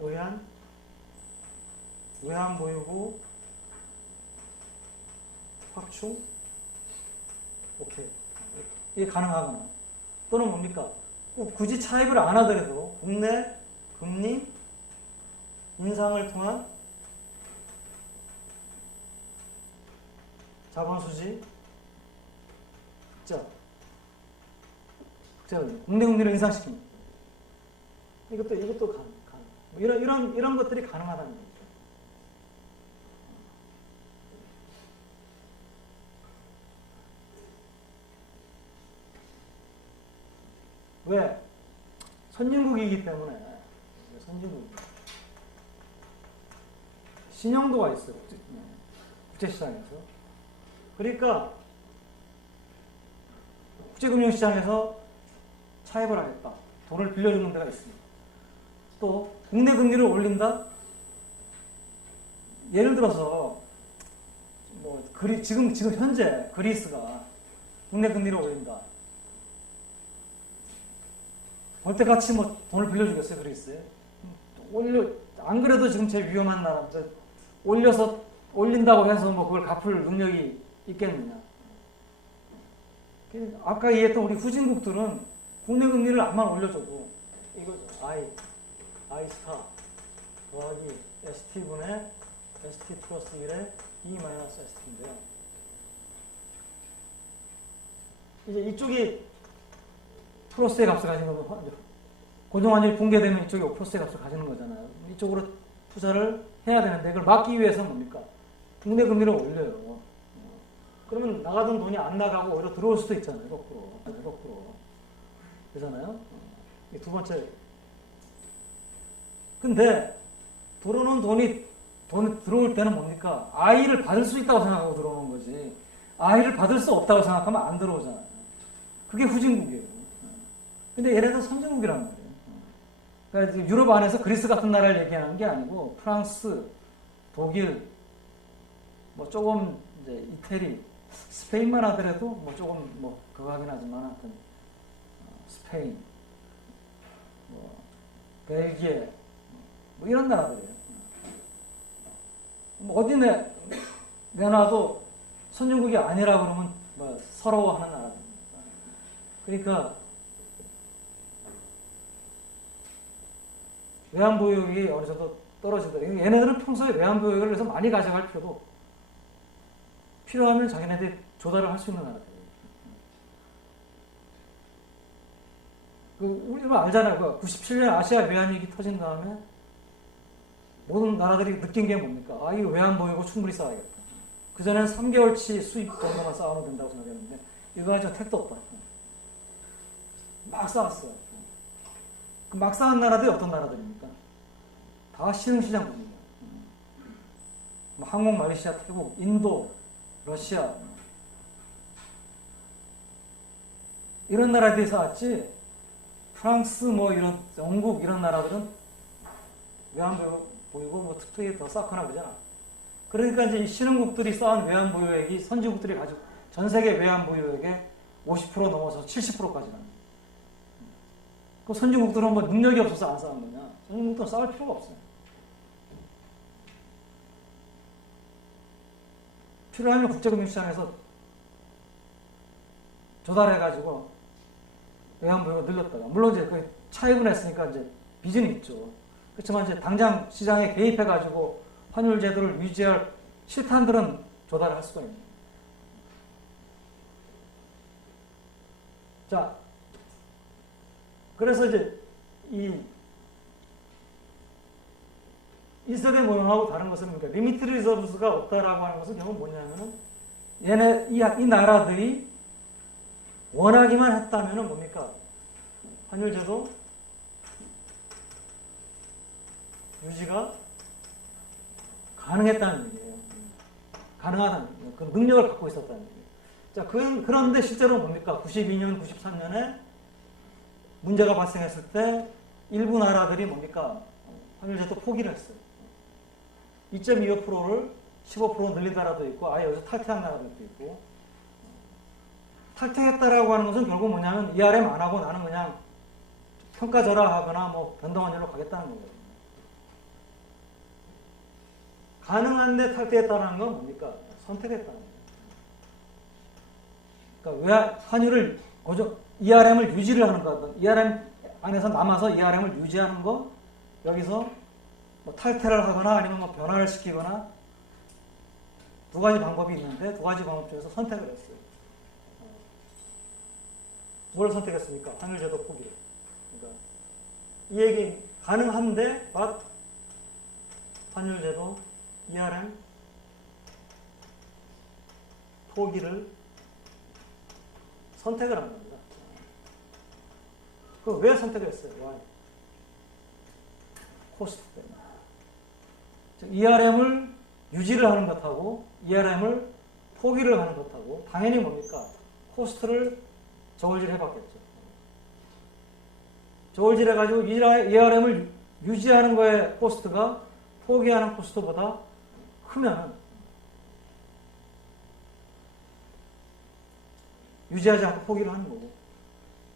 외환 보유고 확충 오케이 이게 가능하거나 또는 뭡니까 꼭 굳이 차입을 안 하더라도 국내 금리 인상을 통한 자본 수지 국내 금리를 인상시킵니다. 이것도 가능. 이런 것들이 가능하다는 거죠. 왜? 선진국이기 때문에. 선진국. 신용도가 있어요. 국제시장에서. 그러니까 국제금융시장에서 차입을 하겠다. 돈을 빌려주는 데가 있습니다. 또 국내 금리를 올린다. 예를 들어서 뭐 지금 현재 그리스가 국내 금리를 올린다. 올 때 같이 뭐 돈을 빌려주겠어요, 그리스에? 안 그래도 지금 제일 위험한 나라인데 올린다고 해서 뭐 그걸 갚을 능력이 있겠느냐? 아까 얘기했던 우리 후진국들은 국내 금리를 암만 올려줘도 이거죠. I 스타 더하기 ST분의 ST 플러스 1의 E 마이너스 ST인데요. 이제 이쪽이 플러스의 값을 가진 거면 고정환율이 붕괴되면 이쪽이 플러스의 값을 가지는 거잖아요. 이쪽으로 투자를 해야 되는데 그걸 막기 위해서 뭡니까? 국내 금리를 올려요. 그러면 나가던 돈이 안 나가고 오히려 들어올 수도 있잖아요. 거꾸로. 그잖아요. 두 번째. 근데 들어오는 돈이 들어올 때는 뭡니까? I를 받을 수 있다고 생각하고 들어오는 거지. I를 받을 수 없다고 생각하면 안 들어오잖아요. 그게 후진국이에요. 근데 얘네들 선진국이란 말이에요. 그러니까 유럽 안에서 그리스 같은 나라를 얘기하는 게 아니고 프랑스, 독일, 뭐 조금 이제 이태리, 스페인만 하더라도 뭐 조금 뭐 그거 하긴 하지만 하여튼 스페인, 뭐 벨기에 뭐 이런 나라들이에요. 뭐 어디 내놔도 선진국이 아니라 그러면 뭐 서러워하는 나라입니다. 그러니까 외환 보유액이 어느 정도 떨어진다. 얘네들은 평소에 외환 보유액을 그래서 많이 가져갈 필요도 없고 필요하면 자기네들이 조달을 할 수 있는 나라들이에요. 우리가 알잖아요. 97년 아시아 외환위기 터진 다음에 모든 나라들이 느낀 게 뭡니까? 아, 이거 외환 보유고 충분히 쌓아야겠다. 그전에는 3개월치 수입 정도만 쌓으면 된다고 생각했는데 이거 아주 택도 없다. 막 쌓았어요. 막 쌓은 나라들이 어떤 나라들입니까? 다 신흥시장국이에요. 한국, 말레이시아, 태국, 인도, 러시아 이런 나라들이 쌓았지 프랑스 뭐 이런 영국 이런 나라들은 외환 보유고 뭐 특별히 더 쌓거나 그러잖아. 그러니까 이제 이 신흥국들이 쌓은 외환 보유액이 선진국들이 가지고 전 세계 외환 보유액의 50% 넘어서 70%까지 나요. 그 선진국들은 뭐 능력이 없어서 안 쌓은 거냐? 선진국들은 쌓을 필요가 없어요. 필요하면 국제금융시장에서 조달해가지고 외환 보유가 늘렸다가 물론 이제 그 차입을 했으니까 이제 빚은 있죠. 그렇지만 이제 당장 시장에 개입해가지고 환율 제도를 유지할 실탄들은 조달을 할 수가 있는. 자, 그래서 이제 이 세대 모형하고 다른 것은 뭡니까? 리미티드 리저브스가 없다라고 하는 것은 결국 뭐냐면은 이 나라들이 원하기만 했다면 뭡니까? 환율제도 유지가 가능했다는 얘기예요. 가능하다는 얘기예요. 그 능력을 갖고 있었다는 얘기예요. 자, 그런데 실제로 뭡니까? 92년, 93년에 문제가 발생했을 때 일부 나라들이 뭡니까? 환율제도 포기를 했어요. 2.25%를 15% 늘린 나라도 있고 아예 여기서 탈퇴한 나라들도 있고, 탈퇴했다라고 하는 것은 결국 뭐냐면 ERM 안 하고 나는 그냥 평가절하하거나 뭐 변동환율로 가겠다는 거예요. 가능한데 탈퇴했다는 건 뭡니까? 선택했다는 거예요. 그러니까 왜 환율을 ERM을 유지를 하는 거, ERM 안에서 남아서 ERM을 유지하는 거, 여기서 뭐 탈퇴를 하거나 아니면 뭐 변화를 시키거나 두 가지 방법이 있는데 두 가지 방법 중에서 선택을 했어요. 뭘 선택했습니까? 환율제도 포기를. 그러니까 이 얘기 가능한데 환율제도 ERM 포기를 선택을 한 겁니다. 그 왜 선택을 했어요? Why? 코스트 때문에. ERM을 유지를 하는 것하고 ERM을 포기를 하는 것하고 당연히 뭡니까? 코스트를 저울질 해봤겠죠. 저울질 해가지고 ERM을 유지하는 거의 코스트가 포기하는 코스트보다 크면 유지하지 않고 포기를 하는 거고,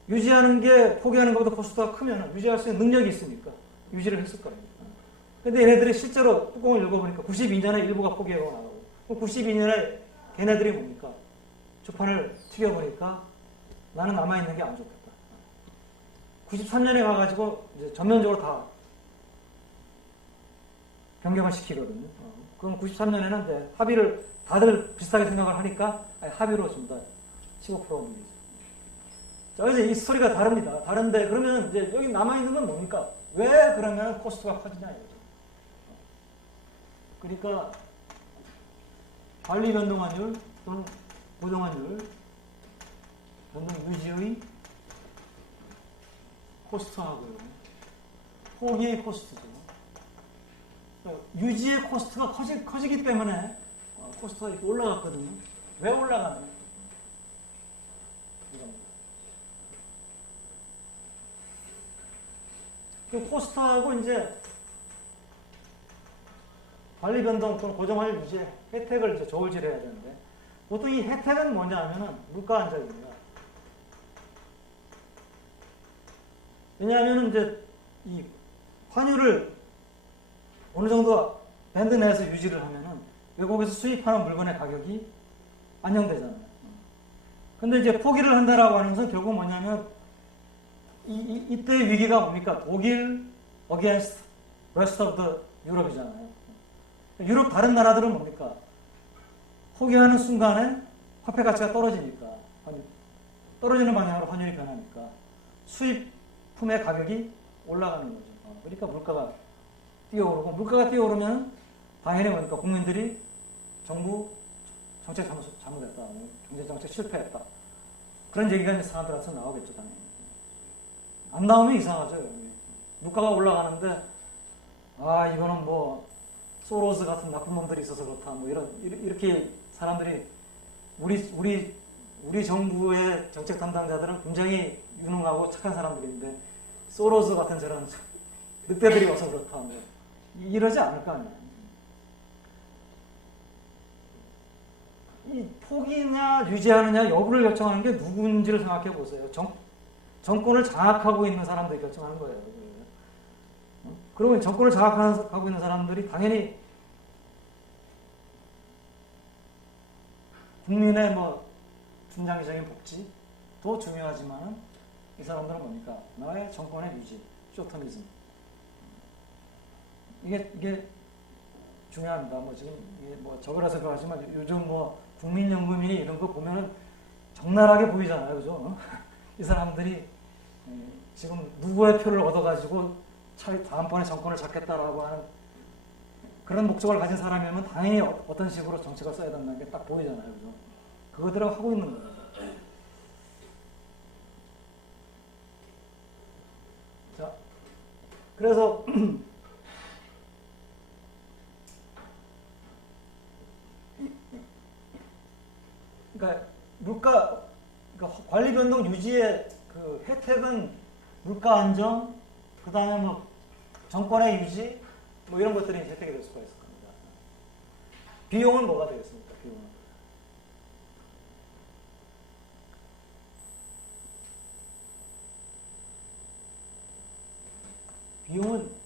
유지하는 게 포기하는 것보다 코스트가 크면 유지할 수 있는 능력이 있으니까 유지를 했을 거예요. 근데 얘네들이 실제로 뚜껑을 읽어보니까 92년에 일부가 포기하고 나가고, 92년에 걔네들이 뭡니까? 주판을 튀겨보니까 나는 남아있는 게 안 좋겠다. 93년에 가가지고 이제 전면적으로 다 변경을 시키거든요. 그럼 93년에는 이제 합의를 다들 비슷하게 생각을 하니까 합의로 좀 더 15% 올리죠. 자, 그래서 이 스토리가 다릅니다. 다른데 그러면 이제 여기 남아있는 건 뭡니까? 왜 그러면 코스트가 커지냐 이거죠. 그러니까 관리 변동환율 또는 고정환율 변동 유지의 코스트하고요. 포기의 코스트죠. 유지의 코스트가 커지기 때문에 코스트가 이렇게 올라갔거든요. 왜 올라가느냐? 그 코스트하고 이제 관리 변동 또는 고정환율 유지의 혜택을 이제 저울질해야 되는데, 보통 이 혜택은 뭐냐 하면은 물가 안정입니다. 왜냐하면 이제 이 환율을 어느 정도 밴드 내에서 유지를 하면은 외국에서 수입하는 물건의 가격이 안정되잖아요. 근데 이제 포기를 한다라고 하는 것은 결국 뭐냐면 이때의 위기가 뭡니까? 독일 against rest of the Europe이잖아요. 유럽 다른 나라들은 뭡니까? 포기하는 순간에 화폐 가치가 떨어지니까, 떨어지는 방향으로 환율이 변하니까 수입품의 가격이 올라가는 거죠. 그러니까 물가가 뛰어오르고, 물가가 뛰어오르면 당연히 뭡니까? 국민들이 정부 정책 잘못했다, 경제정책 실패했다, 그런 얘기가 이제 사람들한테 나오겠죠. 당연히 안 나오면 이상하죠. 물가가 올라가는데 이거는 뭐 소로스 같은 나쁜 놈들이 있어서 그렇다, 뭐 이렇게 사람들이 우리 정부의 정책 담당자들은 굉장히 유능하고 착한 사람들인데 소로스 같은 저런 늑대들이 와서 그렇다, 뭐 이러지 않을 거 아니에요. 이 포기냐 유지하느냐 여부를 결정하는 게 누군지를 생각해 보세요. 정권을 장악하고 있는 사람들이 결정하는 거예요. 그러면 정권을 장악하고 있는 사람들이 당연히 국민의 뭐 중장기적인 복지도 중요하지만 이 사람들은 뭡니까? 나의 정권의 유지, 쇼터미즘. 이게 중요합니다. 뭐 지금 뭐 적으라서 그러지만 요즘 뭐 국민연금이니 이런 거 보면은 적나라하게 보이잖아요, 그죠? 이 사람들이 지금 누구의 표를 얻어가지고 다음번에 정권을 잡겠다라고 하는 그런 목적을 가진 사람이면 당연히 어떤 식으로 정책을 써야 된다는 게 딱 보이잖아요, 그죠? 그거대로 하고 있는 거예요. 자, 그래서 그러니까 그러니까 관리 변동 유지의 그 혜택은 물가 안정, 그 다음에 뭐 정권의 유지, 뭐 이런 것들이 혜택이 될 수가 있을 겁니다. 비용은 뭐가 되겠습니까?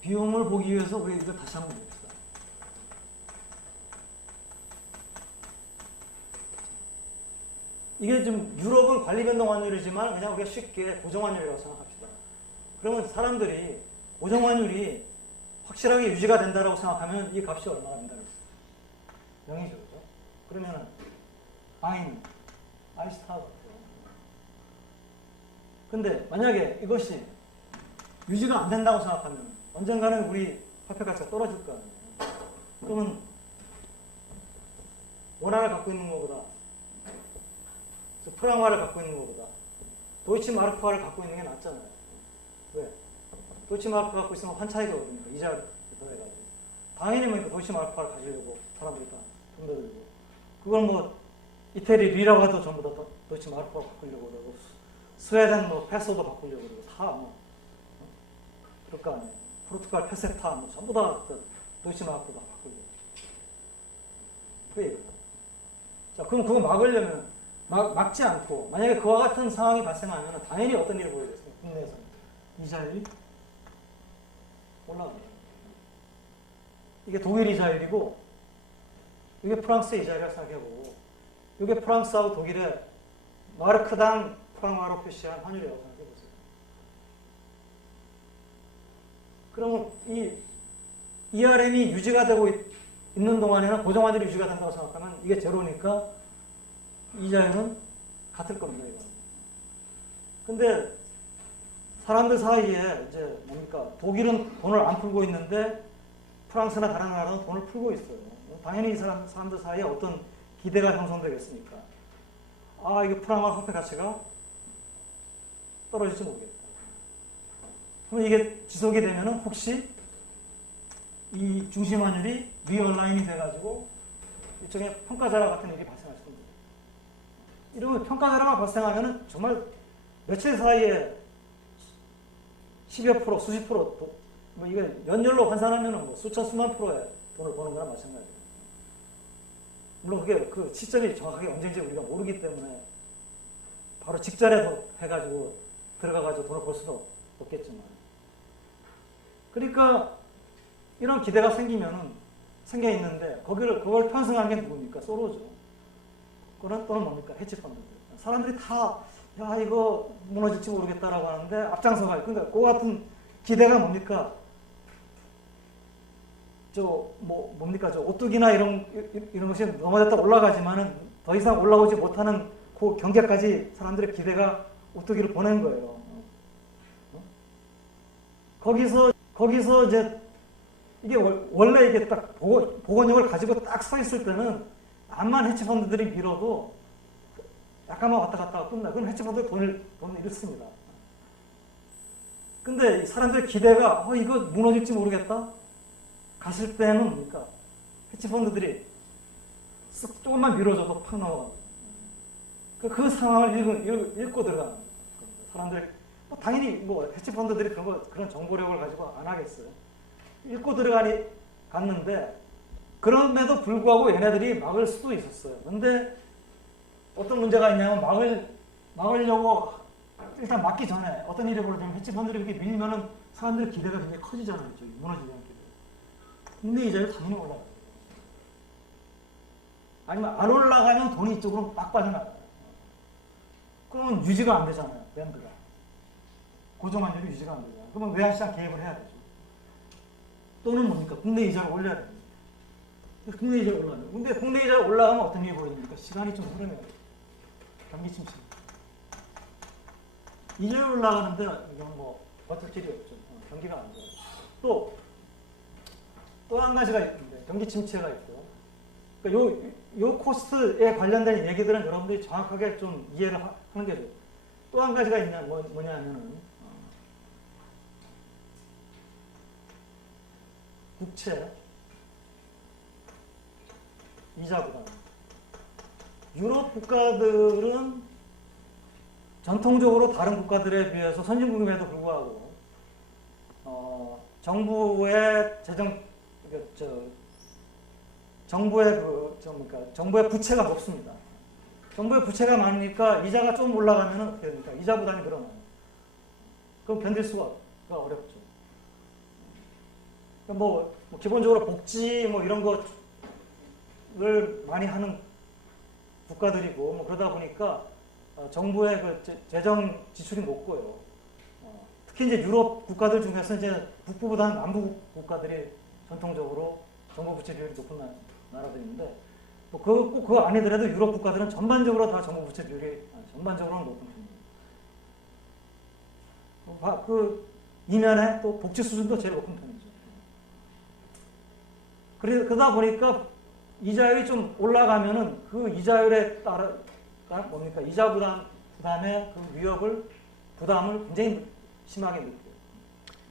비용을 보기 위해서 우리 이거 다시 한번 봅시다. 이게 좀 유럽은 관리 변동 환율이지만 그냥 우리가 쉽게 고정 환율이라고 생각합시다. 그러면 사람들이 고정 환율이 확실하게 유지가 된다고 생각하면 이 값이 얼마나 된다고 했어요? 0이죠, 그죠? 그러면은 아이스타가 근데 만약에 이것이 유지가 안 된다고 생각하면 언젠가는 우리 화폐 가치가 떨어질 거 아니에요. 그러면 원화를 갖고 있는 것보다 프랑화를 갖고 있는 것보다 도이치마르크화를 갖고 있는 게 낫잖아요. 왜? 도이치마르크 갖고 있으면 환차익이 오르니까 이자를 더해가지고 당연히 뭐 도이치마르크화를 가지려고 사람들이 다 돈 더 들고 그걸 뭐 이태리 리라고 해도 전부 다 도이치마르크화 바꾸려고 그러고 스웨덴 뭐 페소도 바꾸려고 그러고 다 뭐 그럴 거 아니에요. 포르투갈 페세타 뭐 전부 다 도이치마르크가 바꾸려고. 왜? 자, 그럼 그거 막으려면 막지 않고 만약에 그와 같은 상황이 발생하면 당연히 어떤 일을 보이겠습니까? 국내에서 이자율이 올라갑니다. 이게 독일 이자율이고 이게 프랑스 이자율이라고 생각해보고 이게 프랑스하고 독일의 마르크당 프랑화로 표시한 환율이라고 생각해보세요. 그러면 이 ERM이 유지가 되고 있는 동안에는 고정 환율이 유지가 된다고 생각하면 이게 제로니까 이자율은 같을 겁니다, 이거. 근데 사람들 사이에 이제 뭡니까? 독일은 돈을 안 풀고 있는데 프랑스나 다른 나라는 돈을 풀고 있어요. 당연히 이 사람들 사이에 어떤 기대가 형성되겠습니까? 아, 이게 프랑화 화폐 가치가 떨어질지 모르겠다. 그럼 이게 지속이 되면은 혹시 이 중심 환율이 리얼라인이 돼가지고 일종의 평가자락 같은 일이 발생할 수 있습니다. 이러면 평가자락이 발생하면 정말 며칠 사이에 10여 프로, 수십 프로, 뭐 이거 연율로 환산하면 뭐 수천 수만 프로의 돈을 버는 거랑 마찬가지예요. 물론 그게 그 시점이 정확하게 언제인지 우리가 모르기 때문에 바로 직전에 해가지고 들어가가지고 돈을 벌 수도 없겠지만. 그러니까 이런 기대가 생겨 있는데 그걸 편성한 게 누굽니까? 소로죠. 또는 뭡니까? 헤지펀드들. 사람들이 다 야 이거 무너질지 모르겠다라고 하는데 앞장서가요. 그러니까 그 같은 기대가 뭡니까? 뭡니까? 오뚜기나 이런 것이 넘어졌다 올라가지만은 더 이상 올라오지 못하는 그 경계까지 사람들의 기대가 오뚜기를 보낸 거예요. 거기서 이제 이게 원래 이게 딱 보건력을 가지고 딱 서 있을 때는 암만 헤지펀드들이 밀어도 약간만 왔다 갔다 하고 끝나. 그럼 헤지펀드가 돈을 잃습니다. 근데 사람들의 기대가 이거 무너질지 모르겠다? 갔을 때는 뭡니까? 헤지펀드들이 조금만 밀어줘도 팍 넘어갑니다. 그 상황을 읽고 들어가는 겁니다. 사람들이 당연히 헤지펀드들이 그런 정보력을 가지고 안 하겠어요. 읽고 갔는데 그럼에도 불구하고 얘네들이 막을 수도 있었어요. 근데 어떤 문제가 있냐면 막으려고 일단 막기 전에 어떤 일이 벌어지면 헤지펀드들이 이렇게 밀면은 사람들의 기대가 굉장히 커지잖아요. 무너지는 기대. 국내 이자율이 당연히 올라가요. 아니면 안 올라가면 돈이 이쪽으로 막 빠져나가요. 그러면 유지가 안 되잖아요. 밴드가. 고정환율이 유지가 안 되잖아요. 그러면 외환시장 개입을 해야 되죠. 또는 뭡니까? 국내 이자를 올려야 됩니다. 국내 이자가 올라가요. 근데 국내 이자가 올라가면 어떤 일이 벌어집니까? 시간이 좀 흐르면 경기 침체. 이자율 올라가는데 이건 어쩔 길이 없죠. 경기가 안 돼요. 또 한 가지가 있는데 경기 침체가 있고. 그러니까 요 코스트에 관련된 얘기들은 여러분들이 정확하게 좀 이해를 하는 게 좋아요. 또 한 가지가 뭐냐면은 국채, 이자 부담. 유럽 국가들은 전통적으로 다른 국가들에 비해서 선진국임에도 불구하고 정부의 정부의 부채가 높습니다. 정부의 부채가 많으니까 이자가 좀 올라가면 어떻게 됩니까? 이자 부담이 늘어나요. 그럼 견딜 수가 어렵죠. 뭐 기본적으로 복지 뭐 이런 것을 많이 하는 국가들이고 뭐 그러다 보니까 정부의 그 재정 지출이 높고요. 특히 이제 유럽 국가들 중에서 이제 북부보다는 남부 국가들이 전통적으로 정부 부채 비율이 높은 나라들인데 뭐 그 아니더라도 유럽 국가들은 전반적으로 다 정부 부채 비율이 전반적으로는 높은 편입니다. 그 이면에 또 복지 수준도 제일 높은 편이죠. 그러다 보니까 이자율이 좀 올라가면은 그 이자율에 따라 뭡니까? 이자 부담의 그 부담을 굉장히 심하게 느껴요.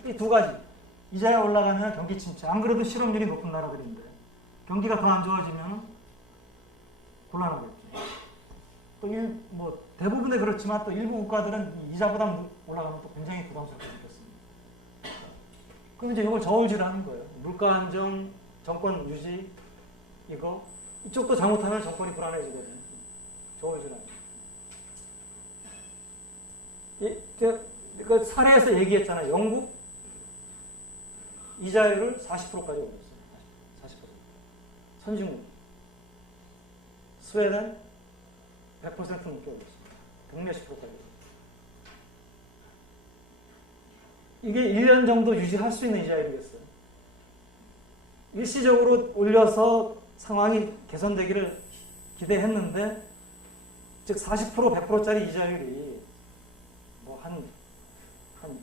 이 두 가지. 이자가 올라가면 경기 침체. 안 그래도 실업률이 높은 나라들인데 경기가 더 안 좋아지면 곤란하겠죠. 또 뭐 대부분에 그렇지만 또 일부 국가들은 이자 부담 올라가면 또 굉장히 부담스럽게 느꼈습니다. 그럼 이제 이걸 저울질하는 거예요. 물가 안정, 정권 유지 이거 이쪽도 잘못하면 정권이 불안해지거든요. 저울질하는. 그 사례에서 얘기했잖아요. 영국 이자율을 40%까지 올렸어요. 40%. 선진국. 스웨덴 100% 넘게 올렸습니다. 100몇십 %까지. 이게 1년 정도 유지할 수 있는 이자율이겠어요. 일시적으로 올려서 상황이 개선되기를 기대했는데, 즉 40%, 100%짜리 이자율이 뭐 한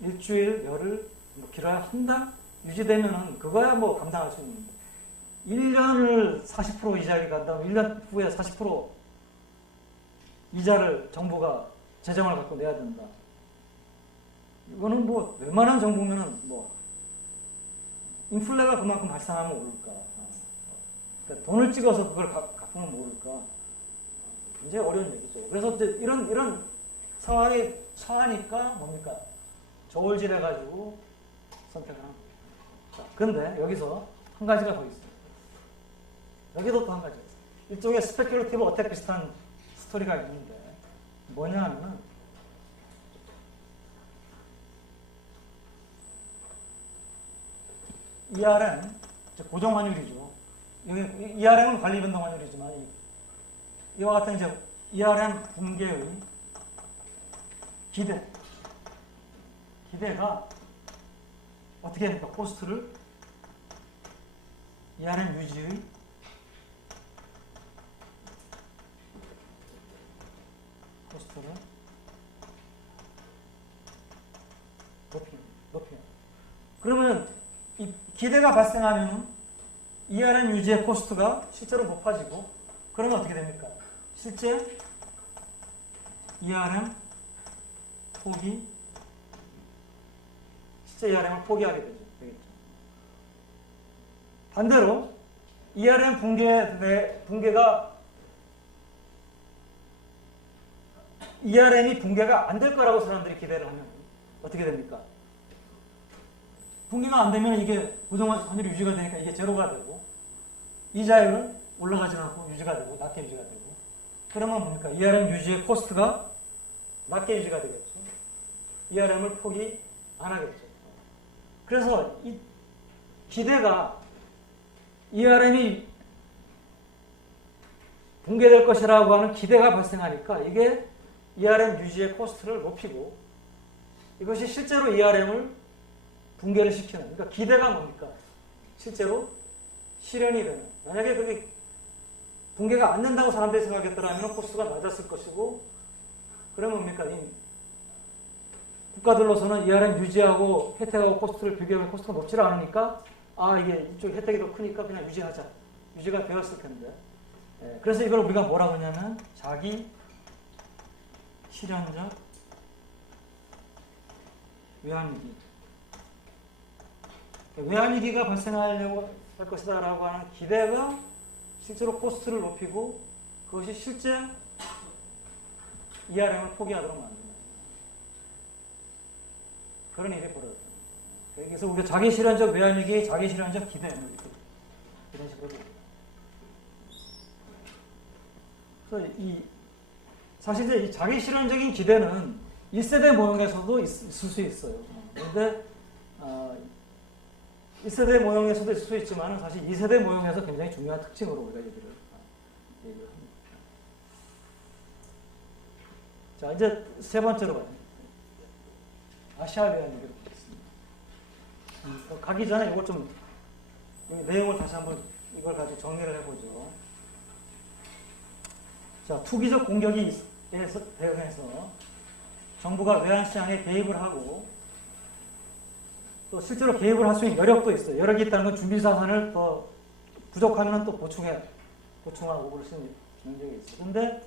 일주일, 열흘, 뭐 길어야 한 달 유지되면은 그거야 뭐 감당할 수 있는 거. 1년을 40% 이자율이 간다면 1년 후에 40% 이자를 정부가 재정을 갖고 내야 된다. 이거는 뭐 웬만한 정부면은 뭐 인플레가 그만큼 발생하면 오를까. 그러니까 돈을 찍어서 그걸 갚으면 모를까. 굉장히 어려운 얘기죠. 그래서 이제 이런 상황이 처하니까 뭡니까? 저울질해가지고 선택을 합니다. 자, 근데 여기서 한 가지가 더 있어요. 여기도 또 한 가지 있어요. 일종의 스페큘러티브 어택 비슷한 스토리가 있는데 뭐냐 하면은 ERM, 고정환율이죠. ERM은 관리변동환율이지만 이와 같은 이제 ERM 붕괴의 기대가 어떻게 합니까? 코스트를 ERM 유지의 코스트를 높여요. 그러면 이 기대가 발생하면 ERM 유지의 코스트가 실제로 높아지고, 그러면 어떻게 됩니까? 실제 ERM을 포기하게 되겠죠. 반대로 ERM ERM이 붕괴가 안 될 거라고 사람들이 기대를 하면 어떻게 됩니까? 붕괴가 안 되면 이게 고정환율이 유지가 되니까 이게 제로가 되고, 이자율은 올라가지 않고 유지가 되고, 낮게 유지가 되고, 그러면 뭡니까? ERM 유지의 코스트가 낮게 유지가 되겠죠. ERM을 포기 안 하겠죠. 그래서 이 기대가 ERM이 붕괴될 것이라고 하는 기대가 발생하니까 이게 ERM 유지의 코스트를 높이고, 이것이 실제로 ERM을 붕괴를 시키는, 그러니까 기대가 뭡니까? 실제로 실현이 되는. 만약에 그게 붕괴가 안 된다고 사람들이 생각했더라면 코스트가 낮았을 것이고, 그러면 뭡니까? 국가들로서는 ERM 유지하고 혜택하고 코스트를 비교하면 코스트가 높지 않으니까, 이게 이쪽 혜택이 더 크니까 그냥 유지하자. 유지가 되었을 텐데. 그래서 이걸 우리가 뭐라고 하냐면 자기 실현적 외환위기. 외환위기가 발생하려고 할 것이다라고 하는 기대가 실제로 코스트를 높이고 그것이 실제 ERM을 포기하도록 만든다. 그런 일이 벌어졌다. 그래서 우리가 자기 실현적 외환위기, 자기 실현적 기대 이런 식으로 됩니다. 그래서 사실 이제 이 자기 실현적인 기대는 1세대 모형에서도 있을 수 있어요. 그런데 1세대 모형에서도 있을 수 있지만 사실 2세대 모형에서 굉장히 중요한 특징으로 우리가 얘기를 합니다. 자, 이제 세 번째로 가요. 아시아에 대한 얘기를 보겠습니다. 가기 전에 이걸 좀 내용을 다시 한번 이걸 가지고 정리를 해보죠. 자, 투기적 공격에 대응해서 정부가 외환시장에 개입을 하고 또 실제로 개입을 할 수 있는 여력도 있어요. 여력이 있다는 건 준비자산을 더 부족하면 또 보충하고 그럴 수 있는 능력이 있어요. 그런데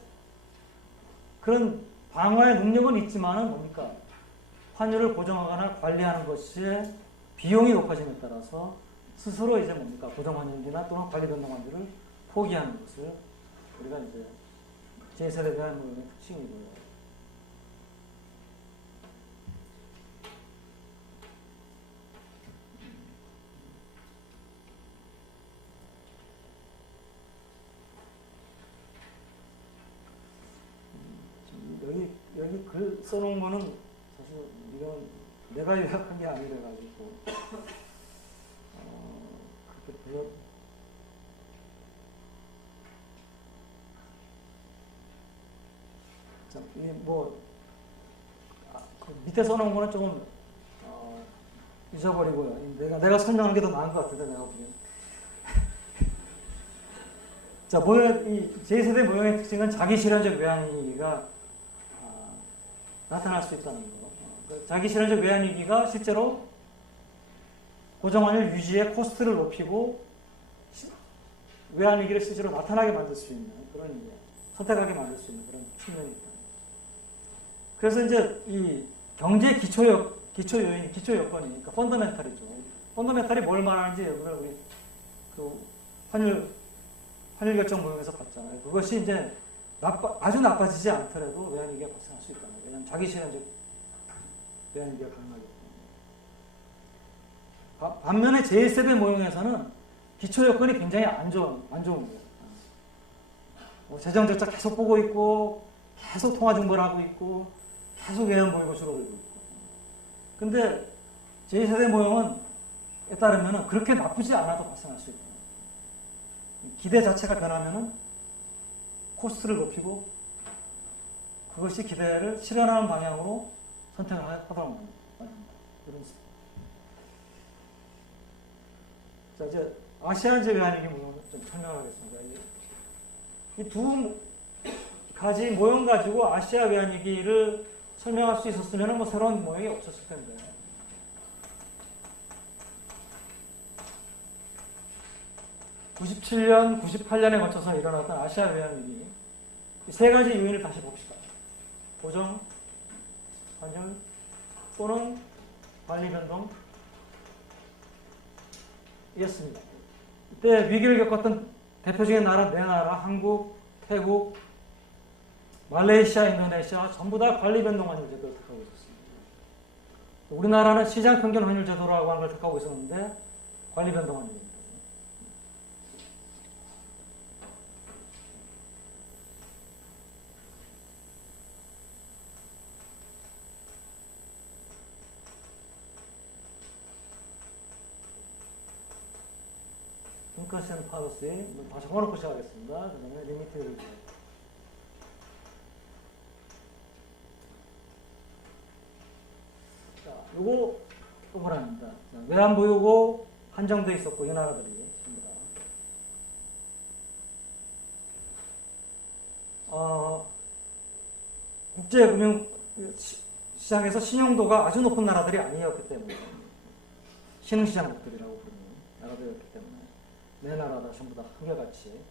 그런 방어의 능력은 있지만은 뭡니까? 환율을 고정하거나 관리하는 것이 비용이 높아짐에 따라서 스스로 이제 뭡니까? 고정환율이나 또는 관리변동 환율을 포기하는 것을 우리가 이제 제2세대 외환무역의 특징이고요. 여기 글 써놓은 거는 사실 이건 내가 요약한 게 아니라가지고 그렇게 별로 그 밑에 써놓은 거는 조금 잊어버리고요. 내가 설명한 게 더 나은 것 같은데 내가 보기엔. 자, 이 제2세대 모형의 특징은 자기 실현적 외환위기가 나타날 수 있다는 거. 자기 실현적 외환위기가 실제로 고정환율 유지에 코스트를 높이고 외환위기를 실제로 나타나게 만들 수 있는 그런 이제 선택하게 만들 수 있는 그런 측면이 있다. 그래서 이제 이 경제 기초 요인, 기초 여건이, 그러니까 펀더멘탈이죠. 펀더멘탈이 뭘 말하는지 여러분들 우리 그 환율 결정 모형에서 봤잖아요. 그것이 이제 아주 나빠지지 않더라도 외환위기가 발생할 수 있다는 거예요. 왜냐하면 자기 실현적 외환위기가 가능하기 때문에. 반면에 제1세대 모형에서는 기초 여건이 굉장히 안 좋은 거예요. 재정 적자 계속 보고 있고, 계속 통화 증벌을 하고 있고, 계속 외환 보유고 줄어들고 있고. 근데 제2세대 모형에 따르면 그렇게 나쁘지 않아도 발생할 수 있다. 기대 자체가 변하면은 코스트를 높이고 그것이 기대를 실현하는 방향으로 선택을 하도록 만듭니다. 자, 이제 아시아제 외환위기 모형을 좀 설명하겠습니다. 이 두 가지 모형 가지고 아시아 외환위기를 설명할 수 있었으면 뭐 새로운 모형이 없었을 텐데. (97년) (98년에) 거쳐서 일어났던 아시아 외환위기, 이 세 가지 요인을 다시 봅시다. 고정, 환율, 또는 관리 변동 이었습니다. 이때 위기를 겪었던 대표적인 나라 네 나라, 한국, 태국, 말레이시아, 인도네시아 전부 다 관리 변동 환율 제도를 택하고 있었습니다. 우리나라는 시장 평균 환율 제도라고 하는 걸 택하고 있었는데 관리 변동 환율입니다. 인커션 파우스에 다시 적어놓고 시작하겠습니다. 그 다음에 리미트. 자, 요거 동그라미입니다. 외환 보유고 한정돼 있었고, 이 나라들이 전부 다. 국제금융 시장에서 신용도가 아주 높은 나라들이 아니었기 때문에, 신흥시장국들이라고 부르는 나라들이었기 때문에, 네 나라 다 전부 다 한결같이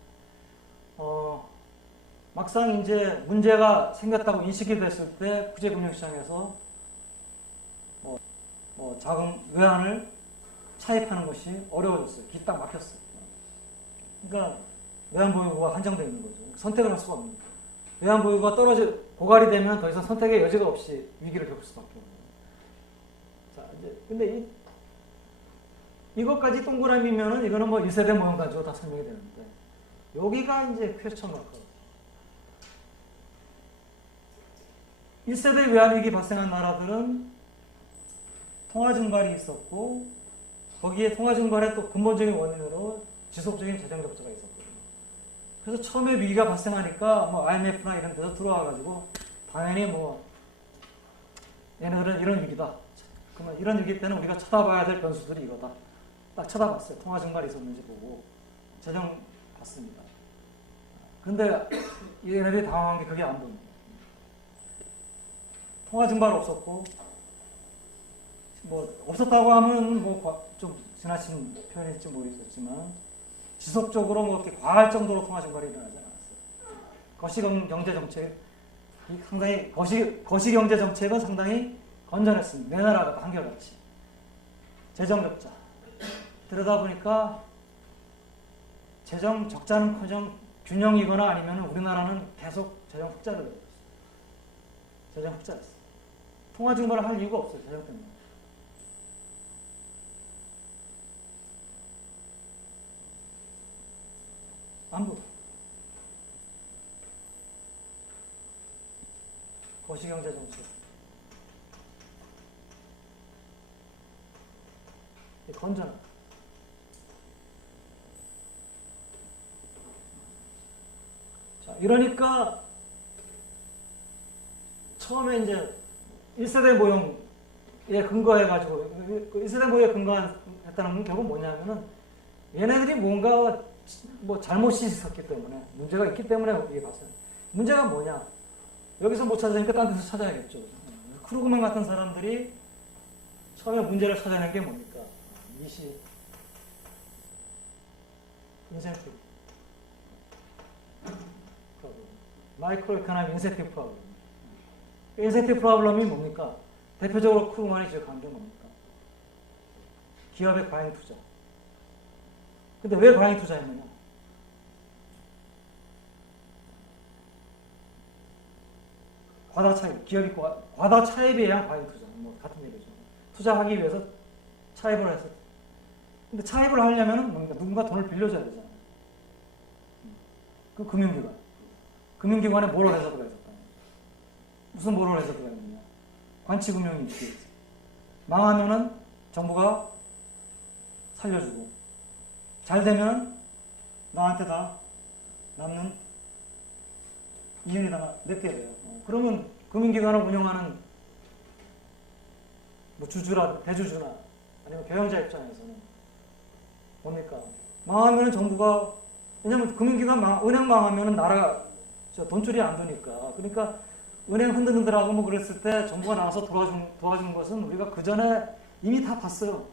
막상 이제 문제가 생겼다고 인식이 됐을 때 국제금융시장에서 자금 외환을 차입하는 것이 어려워졌어요. 길이 딱 막혔어요. 그러니까 외환보유고가 한정되어 있는 거죠. 선택을 할 수가 없는 거예요. 외환보유고가 고갈이 되면 더 이상 선택의 여지가 없이 위기를 겪을 수밖에 없는 거예요. 자, 이제 근데 이것까지 동그라미면은 이거는 뭐 1세대 모형 가지고 다 설명이 되는데 여기가 이제 퀘스천 마크. 1세대 외환위기 발생한 나라들은 통화증발이 있었고 거기에 통화증발의 또 근본적인 원인으로 지속적인 재정 적자가 있었거든요. 그래서 처음에 위기가 발생하니까 뭐 IMF나 이런 데서 들어와가지고 당연히 뭐 얘네들은 이런 위기다. 그러면 이런 위기 때는 우리가 쳐다봐야 될 변수들이 이거다. 딱 쳐다봤어요. 통화증발이 있었는지 보고 재정 봤습니다. 근데 얘네들이 당황한 게 그게 안 보입니다. 통화증발 없었고 뭐 없었다고 하면 뭐 좀 지나친 표현일지 모르겠지만 지속적으로 뭐 이렇게 과할 정도로 통화증발이 일어나지 않았어요. 거시경제정책 상당히 거시경제정책은 상당히 건전했습니다. 내 나라가 한결같이 재정적자 들여다보니까 재정 적자는커녕 균형이거나 아니면 우리나라는 계속 재정 흑자를 내고 있어요. 재정 흑자였어요. 통화증발을 할 이유가 없어요. 재정 때문에. 아무도. 거시경제정책. 건전한. 자, 이러니까 처음에 이제 1세대 모형에 근거해가지고 1세대 모형에 근거했다는 건 결국 뭐냐면은 얘네들이 뭔가 뭐 잘못이 있었기 때문에 문제가 있기 때문에 이게 봤어요. 문제가 뭐냐? 여기서 못 찾으니까 딴 데서 찾아야겠죠. 크루그맨 같은 사람들이 처음에 문제를 찾아낸 게 뭡니까? 인센티브 프로블럼. 마이크로 이코노미 인센티브 프로블럼. 인센티브 프로블럼이 뭡니까? 대표적으로 크루그맨이 지적한 게 뭡니까? 기업의 과잉 투자. 근데 왜 과잉 투자했느냐? 과다 차입. 기업이 과다 차입에 의한 과잉 투자. 뭐 같은 얘기죠. 투자하기 위해서 차입을 해서. 근데 차입을 하려면 누군가 돈을 빌려줘야 되잖아요. 그 금융기관. 금융기관에 모럴 해서드가 있었다. 무슨 모럴 해서드가 있느냐? 관치금융이 있지. 망하면은 정부가 살려주고, 잘 되면 나한테 다 남는 이윤이 다 내게 돼요. 그러면 금융기관을 운영하는 뭐 주주라, 대주주나 아니면 경영자 입장에서는 뭡니까? 망하면은 정부가, 왜냐면 금융기관 은행 망하면은 나라가 돈줄이 안 도니까. 그러니까 은행 흔들흔들하고 뭐 그랬을 때 정부가 나와서 도와준 것은 우리가 그 전에 이미 다 봤어요.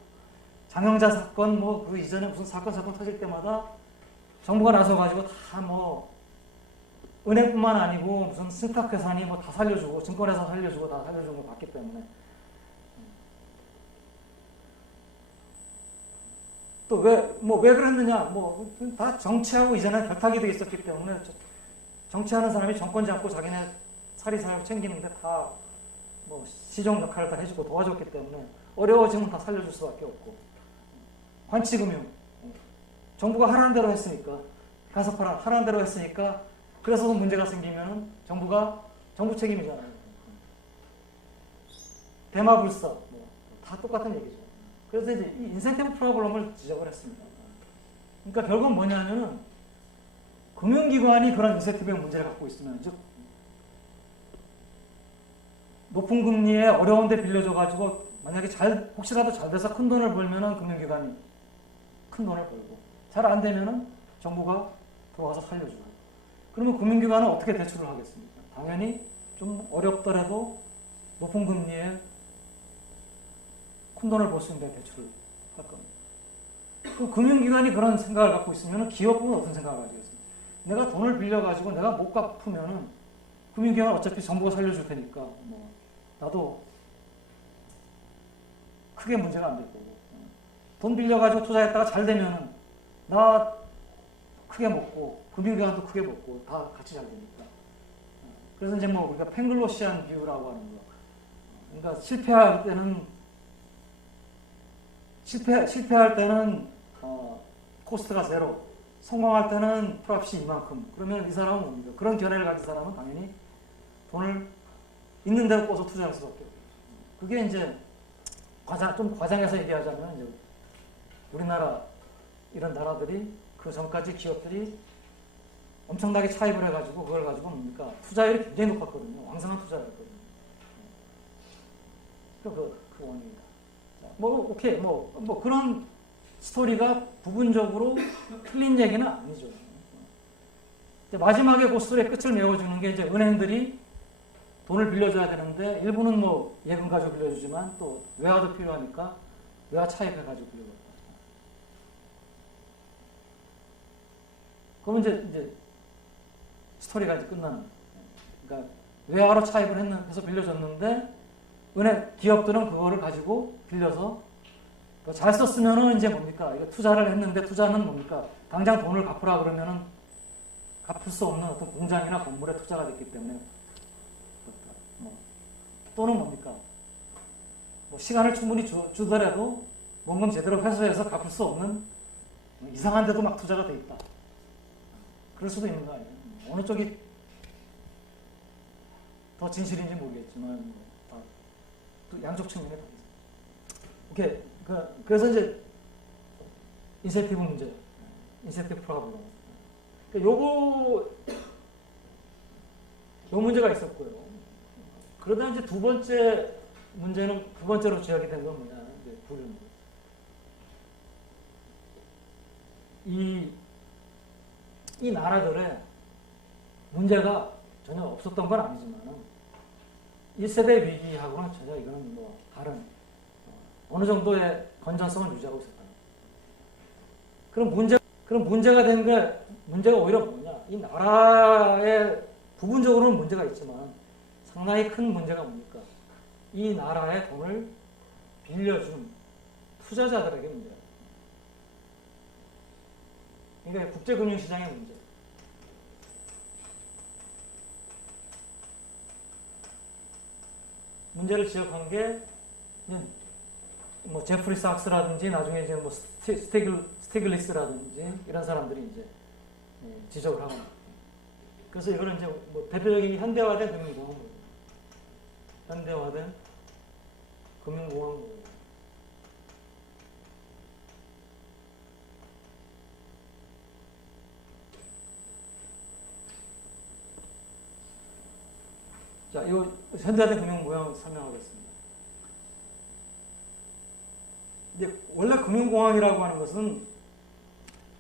장영자 사건 뭐 그 이전에 무슨 사건 터질 때마다 정부가 나서가지고 다 뭐 은행뿐만 아니고 무슨 신탁회사니 뭐 다 살려주고 증권회사 살려주고 다 살려주고 봤기 때문에 또 왜 그랬느냐? 뭐 다 정치하고 이전에 벽타기도 있었기 때문에 정치하는 사람이 정권 잡고 자기네 사리사욕 챙기는데 다 뭐 시정 역할을 다 해주고 도와줬기 때문에 어려워지면 다 살려줄 수밖에 없고. 관치금융. 정부가 하라는 대로 했으니까, 가섭하라 하라는 대로 했으니까, 그래서 문제가 생기면 정부 책임이잖아요. 대마불사, 다 똑같은 얘기죠. 그래서 이제 이 인센티브 프로블럼을 지적을 했습니다. 그러니까 결국은 뭐냐면은, 금융기관이 그런 인센티브의 문제를 갖고 있으면, 즉, 높은 금리에 어려운데 빌려줘가지고, 만약에 혹시라도 잘 돼서 큰 돈을 벌면은 금융기관이 큰 돈을 벌고, 잘 안 되면은 정부가 들어와서 살려주고. 그러면 금융기관은 어떻게 대출을 하겠습니까? 당연히 좀 어렵더라도 높은 금리에 큰 돈을 벌 수 있는 데 대출을 할 겁니다. 그럼 금융기관이 그런 생각을 갖고 있으면 기업은 어떤 생각을 가지겠습니까? 내가 돈을 빌려가지고 내가 못 갚으면은 금융기관은 어차피 정부가 살려줄 테니까 나도 크게 문제가 안 될 거고. 돈 빌려가지고 투자했다가 잘 되면은 나 크게 먹고 금융기관도 크게 먹고 다 같이 잘 되니까. 그래서 이제 뭐 우리가 팽글로시안 뷰라고 하는 거. 그러니까 실패할 때는 코스트가 제로, 성공할 때는 프랍시 이만큼. 그러면 이 사람은 뭡니까? 그런 견해를 가진 사람은 당연히 돈을 있는 대로 꿔서 투자할 수밖에 없어요. 그게 이제 좀 과장해서 얘기하자면 이제 우리나라 이런 나라들이 그 전까지 기업들이 엄청나게 차입을 해가지고 그걸 가지고 뭡니까? 투자율이 굉장히 높았거든요. 왕성한 투자였거든요. 그 원인이다. 뭐 오케이 뭐 그런 스토리가 부분적으로 틀린 얘기는 아니죠. 마지막에 그 스토리의 끝을 메워주는 게 이제 은행들이 돈을 빌려줘야 되는데 일부는 뭐 예금 가지고 빌려주지만 또 외화도 필요하니까 외화 차입해가지고 빌려줘요. 그러면 이제 스토리가 이제 끝나는 거예요. 그러니까 외화로 차입을 해서 빌려줬는데 기업들은 그거를 가지고 빌려서 잘 썼으면은 이제 뭡니까? 이거 투자를 했는데 투자는 뭡니까? 당장 돈을 갚으라 그러면은 갚을 수 없는 어떤 공장이나 건물에 투자가 됐기 때문에 또는 뭡니까? 뭐 시간을 충분히 주더라도 원금 제대로 회수해서 갚을 수 없는 이상한 데도 막 투자가 돼 있다. 그럴 수도 있는 거 아니에요? 어느 쪽이 더 진실인지 모르겠지만 또 양쪽 측면에 다 있습니다. 오케이. 그래서 이제 인센티브 문제, 인센티브 프로블럼. 요 문제가 있었고요. 그러다 이제 두 번째로 지적이 된 건 뭐냐, 이제 이 나라들의 문제가 전혀 없었던 건 아니지만 1세대 위기하고는 전혀 이거는 뭐 다른 어느 정도의 건전성을 유지하고 있었다. 그럼 문제가 된 게 문제가 오히려 뭐냐? 이 나라에 부분적으로는 문제가 있지만 상당히 큰 문제가 뭡니까? 이 나라의 돈을 빌려준 투자자들에게 문제예요. 그러니까 국제금융시장의 문제. 문제를 지적한 게 뭐 제프리 sak스라든지 나중에 이제 뭐 스티글리스라든지 이런 사람들이 이제 지적을 하고, 그래서 이거는 이제 뭐 대표적인 현대화된 금융공항, 현대화된 금융공항. 자, 이 현대화된 금융 모양을 설명하겠습니다. 이제 원래 금융공황이라고 하는 것은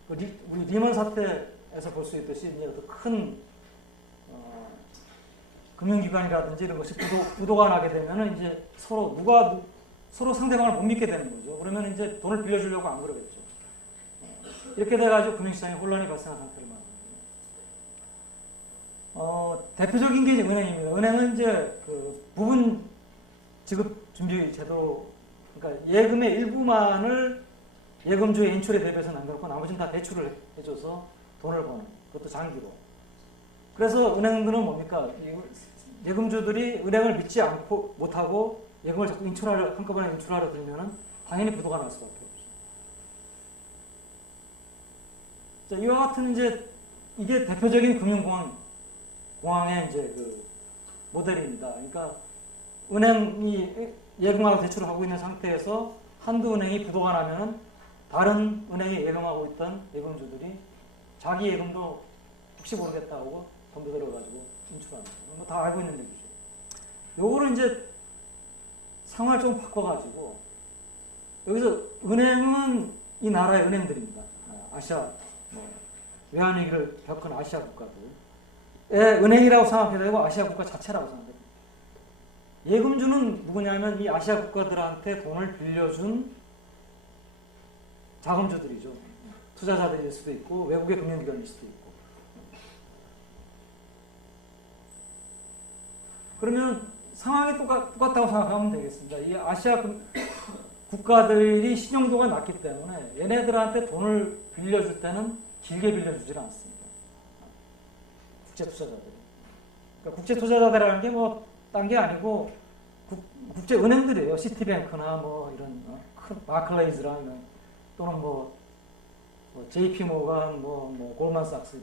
우리 리먼 사태에서 볼 수 있듯이 이제 어떤 큰 금융기관이라든지 이런 것이 부도가 나게 되면은 이제 서로 상대방을 못 믿게 되는 거죠. 그러면 이제 돈을 빌려주려고 안 그러겠죠. 이렇게 돼가지고 금융시장에 혼란이 발생한 상태를 말합니다. 대표적인 게 이제 은행입니다. 은행은 이제 그 부분 지급 준비 제도, 그러니까 예금의 일부만을 예금주의 인출에 대비해서 남겨놓고 나머지는 다 대출을 해줘서 돈을 버는, 그것도 장기로. 그래서 은행들은 뭡니까? 예금주들이 은행을 믿지 못하고 예금을 자꾸 한꺼번에 인출하려 들면은 당연히 부도가 날 수밖에 없죠. 자, 이와 같은 이제 이게 대표적인 금융공황의 이제 그 모델입니다. 그러니까 은행이 예금하고 대출을 하고 있는 상태에서 한두 은행이 부도가 나면은 다른 은행이 예금하고 있던 예금주들이 자기 예금도 혹시 모르겠다고 덤벼 들어가지고 인출하는 거. 뭐 다 알고 있는 얘기죠. 요거를 이제 상황을 좀 바꿔가지고 여기서 은행은 이 나라의 은행들입니다. 아시아 외환위기를 겪은 아시아 국가들의 은행이라고 생각해야 되고 아시아 국가 자체라고 생각합니다. 예금주는 누구냐면 이 아시아 국가들한테 돈을 빌려준 자금주들이죠. 투자자들일 수도 있고 외국의 금융기관일 수도 있고. 그러면 상황이 똑같다고 생각하면 되겠습니다. 이 국가들이 신용도가 낮기 때문에 얘네들한테 돈을 빌려줄 때는 길게 빌려주질 않습니다. 국제투자자들이. 그러니까 국제투자자들이라는 게 뭐 딴 게 아니고 국제은행들이에요. 시티뱅크나 뭐 이런 큰 바클레이즈나 이런 또는 뭐 JP 모건, 골만삭스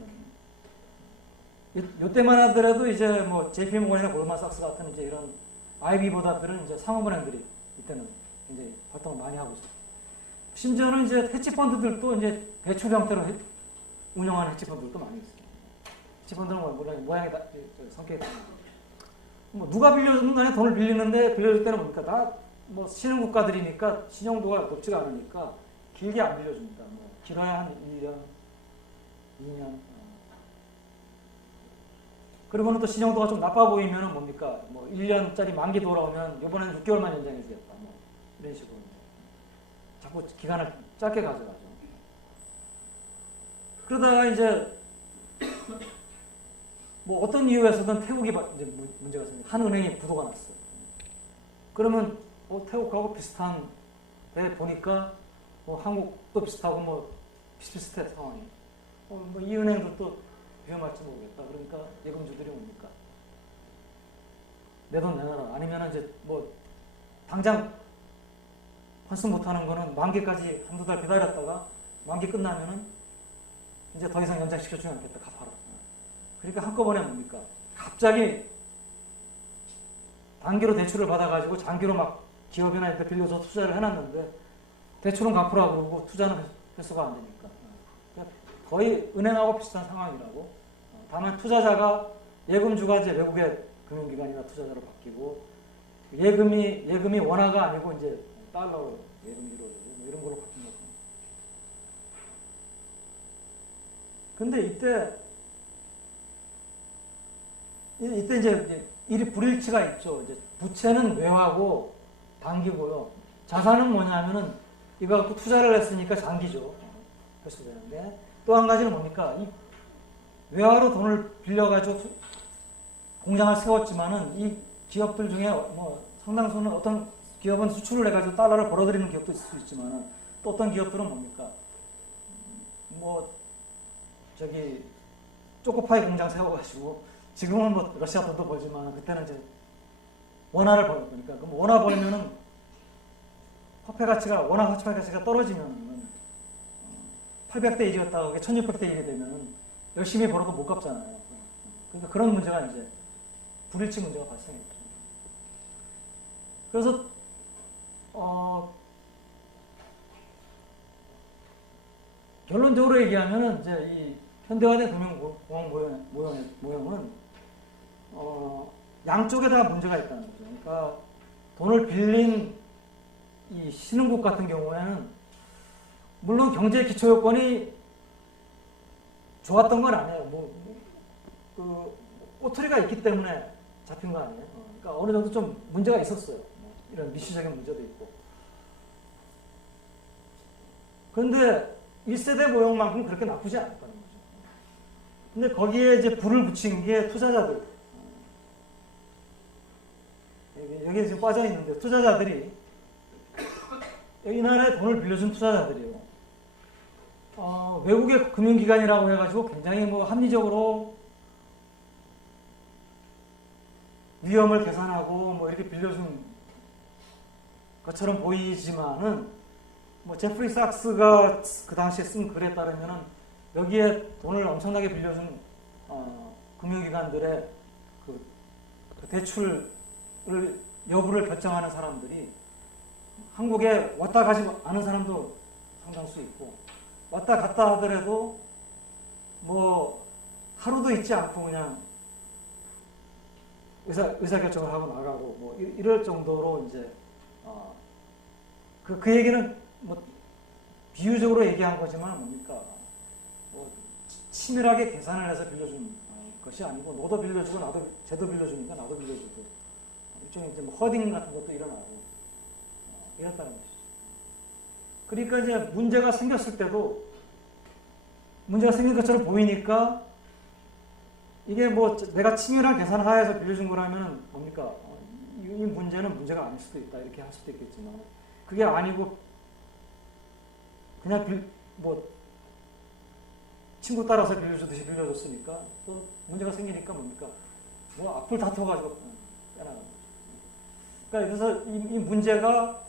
이런. 요때만 하더라도 이제 뭐 JP 모건이나 골만삭스 같은 이제 이런 IB보다들은 이제 상업은행들이 이때는 이제 활동을 많이 하고 있어요. 심지어는 이제 헤지펀드들도 이제 대출 형태로 운영하는 헤지펀드들도 많이 있어요. 헤지펀드는 모양이 다 성격이 다. 뭐 누가 빌려주는 간에 돈을 빌리는데 빌려줄 때는 뭡니까? 다 뭐 신흥 국가들이니까 신용도가 높지가 않으니까 길게 안 빌려줍니다. 뭐 길어야 한 1년, 2년. 그러고는 또 신용도가 좀 나빠 보이면은 뭡니까? 뭐 1년짜리 만기 돌아오면 이번엔 6개월만 연장해 주겠다. 뭐 이런 식으로 자꾸 기간을 짧게 가져가죠. 그러다가 이제 뭐 어떤 이유에서든 태국이 이제 문제가 생겨. 한 은행이 부도가 났어요. 그러면 태국하고 비슷한 데 보니까 뭐 한국도 비슷하고 뭐 비슷비슷해 상황이. 뭐 이 은행도 또 위험할지 모르겠다. 그러니까 예금주들이 뭡니까? 내 돈 내놔라. 아니면 이제 뭐 당장 환수 못하는 거는 만기까지 한두 달 기다렸다가 만기 끝나면은 이제 더 이상 연장시켜주지 않겠다. 갚아라. 그러니까 한꺼번에 뭡니까? 갑자기 단기로 대출을 받아가지고 장기로 막 기업이나 이렇게 빌려서 투자를 해놨는데 대출은 갚으라고 그러고 투자는 회수가 안 되니까. 거의 은행하고 비슷한 상황이라고. 다만 투자자가 예금주가 이제 외국의 금융기관이나 투자자로 바뀌고 예금이 원화가 아니고 이제 달러로 예금주로 뭐 이런 걸로 바뀐 거죠. 근데 이때 이제 일이 불일치가 있죠. 이제 부채는 외화고 단기고요. 자산은 뭐냐면은 이거 갖고 투자를 했으니까 장기죠. 회수되는데 또 한 가지는 뭡니까? 이 외화로 돈을 빌려가지고 공장을 세웠지만은 이 기업들 중에 뭐 상당수는 어떤 기업은 수출을 해가지고 달러를 벌어들이는 기업도 있을 수 있지만은 또 어떤 기업들은 뭡니까? 뭐 초코파이 공장 세워가지고 지금은 뭐 러시아 돈도 벌지만 그때는 이제 원화를 벌 거니까 그럼 원화 벌면은 원화 화폐 가치가 떨어지면은 800대 1이었다가 그게 1600대 1이 되면은 열심히 벌어도 못 갚잖아요. 그러니까 그런 문제가 이제 불일치 문제가 발생했죠. 그래서 결론적으로 얘기하면은 이제 이 현대화된 금융공학 모형은 양쪽에 다 문제가 있다는 거죠. 그러니까 돈을 빌린 이 신흥국 같은 경우에는 물론 경제 기초 요건이 좋았던 건 아니에요. 꼬투리가 있기 때문에 잡힌 거 아니에요. 그러니까 어느 정도 좀 문제가 있었어요. 이런 미시적인 문제도 있고. 그런데 1세대 모형만큼 그렇게 나쁘지 않았다는 거죠. 근데 거기에 이제 불을 붙인 게 투자자들. 여기에 지금 빠져 있는데 투자자들이 이 나라에 돈을 빌려준 투자자들이요. 외국의 금융기관이라고 해가지고 굉장히 뭐 합리적으로 위험을 계산하고 뭐 이렇게 빌려준 것처럼 보이지만은 뭐 제프리 삭스가 그 당시에 쓴 글에 따르면은 여기에 돈을 엄청나게 빌려준 금융기관들의 그 대출을 여부를 결정하는 사람들이 한국에 왔다 가지 않은 사람도 상당수 있고 왔다 갔다 하더라도 뭐 하루도 있지 않고 그냥 의사결정을 하고 나가고 뭐 이럴 정도로 이제 그 얘기는 뭐 비유적으로 얘기한 거지만 뭡니까 뭐 치밀하게 계산을 해서 빌려준 것이 아니고 너도 빌려주고 쟤도 빌려주니까 나도 빌려주고 일종의 이제 뭐 허딩 같은 것도 일어나고 이랬다는 것이죠. 그러니까 이제 문제가 생겼을 때도 문제가 생긴 것처럼 보이니까 이게 뭐 내가 치밀한 계산 하에서 빌려준 거라면 뭡니까 이 문제는 문제가 아닐 수도 있다 이렇게 할 수도 있겠지만 그게 아니고 그냥 뭐 친구 따라서 빌려주듯이 빌려줬으니까 또 문제가 생기니까 뭡니까? 뭐 악플 다퉈가지고 빼나가는 거죠. 그러니까 그래서 이 문제가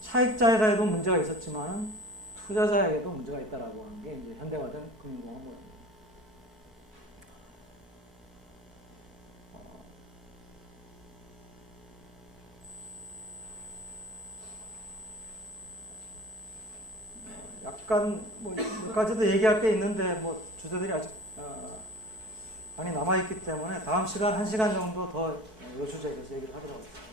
차익자에도 문제가 있었지만 투자자에게도 문제가 있다라고 하는 게 이제 현대화된 금융공학 모델입니다. 약간 뭐 몇 가지도 얘기할 게 있는데 뭐 주제들이 아직 많이 남아있기 때문에 다음 시간 1시간 정도 더 이 주제에 대해서 얘기를 하도록 하겠습니다.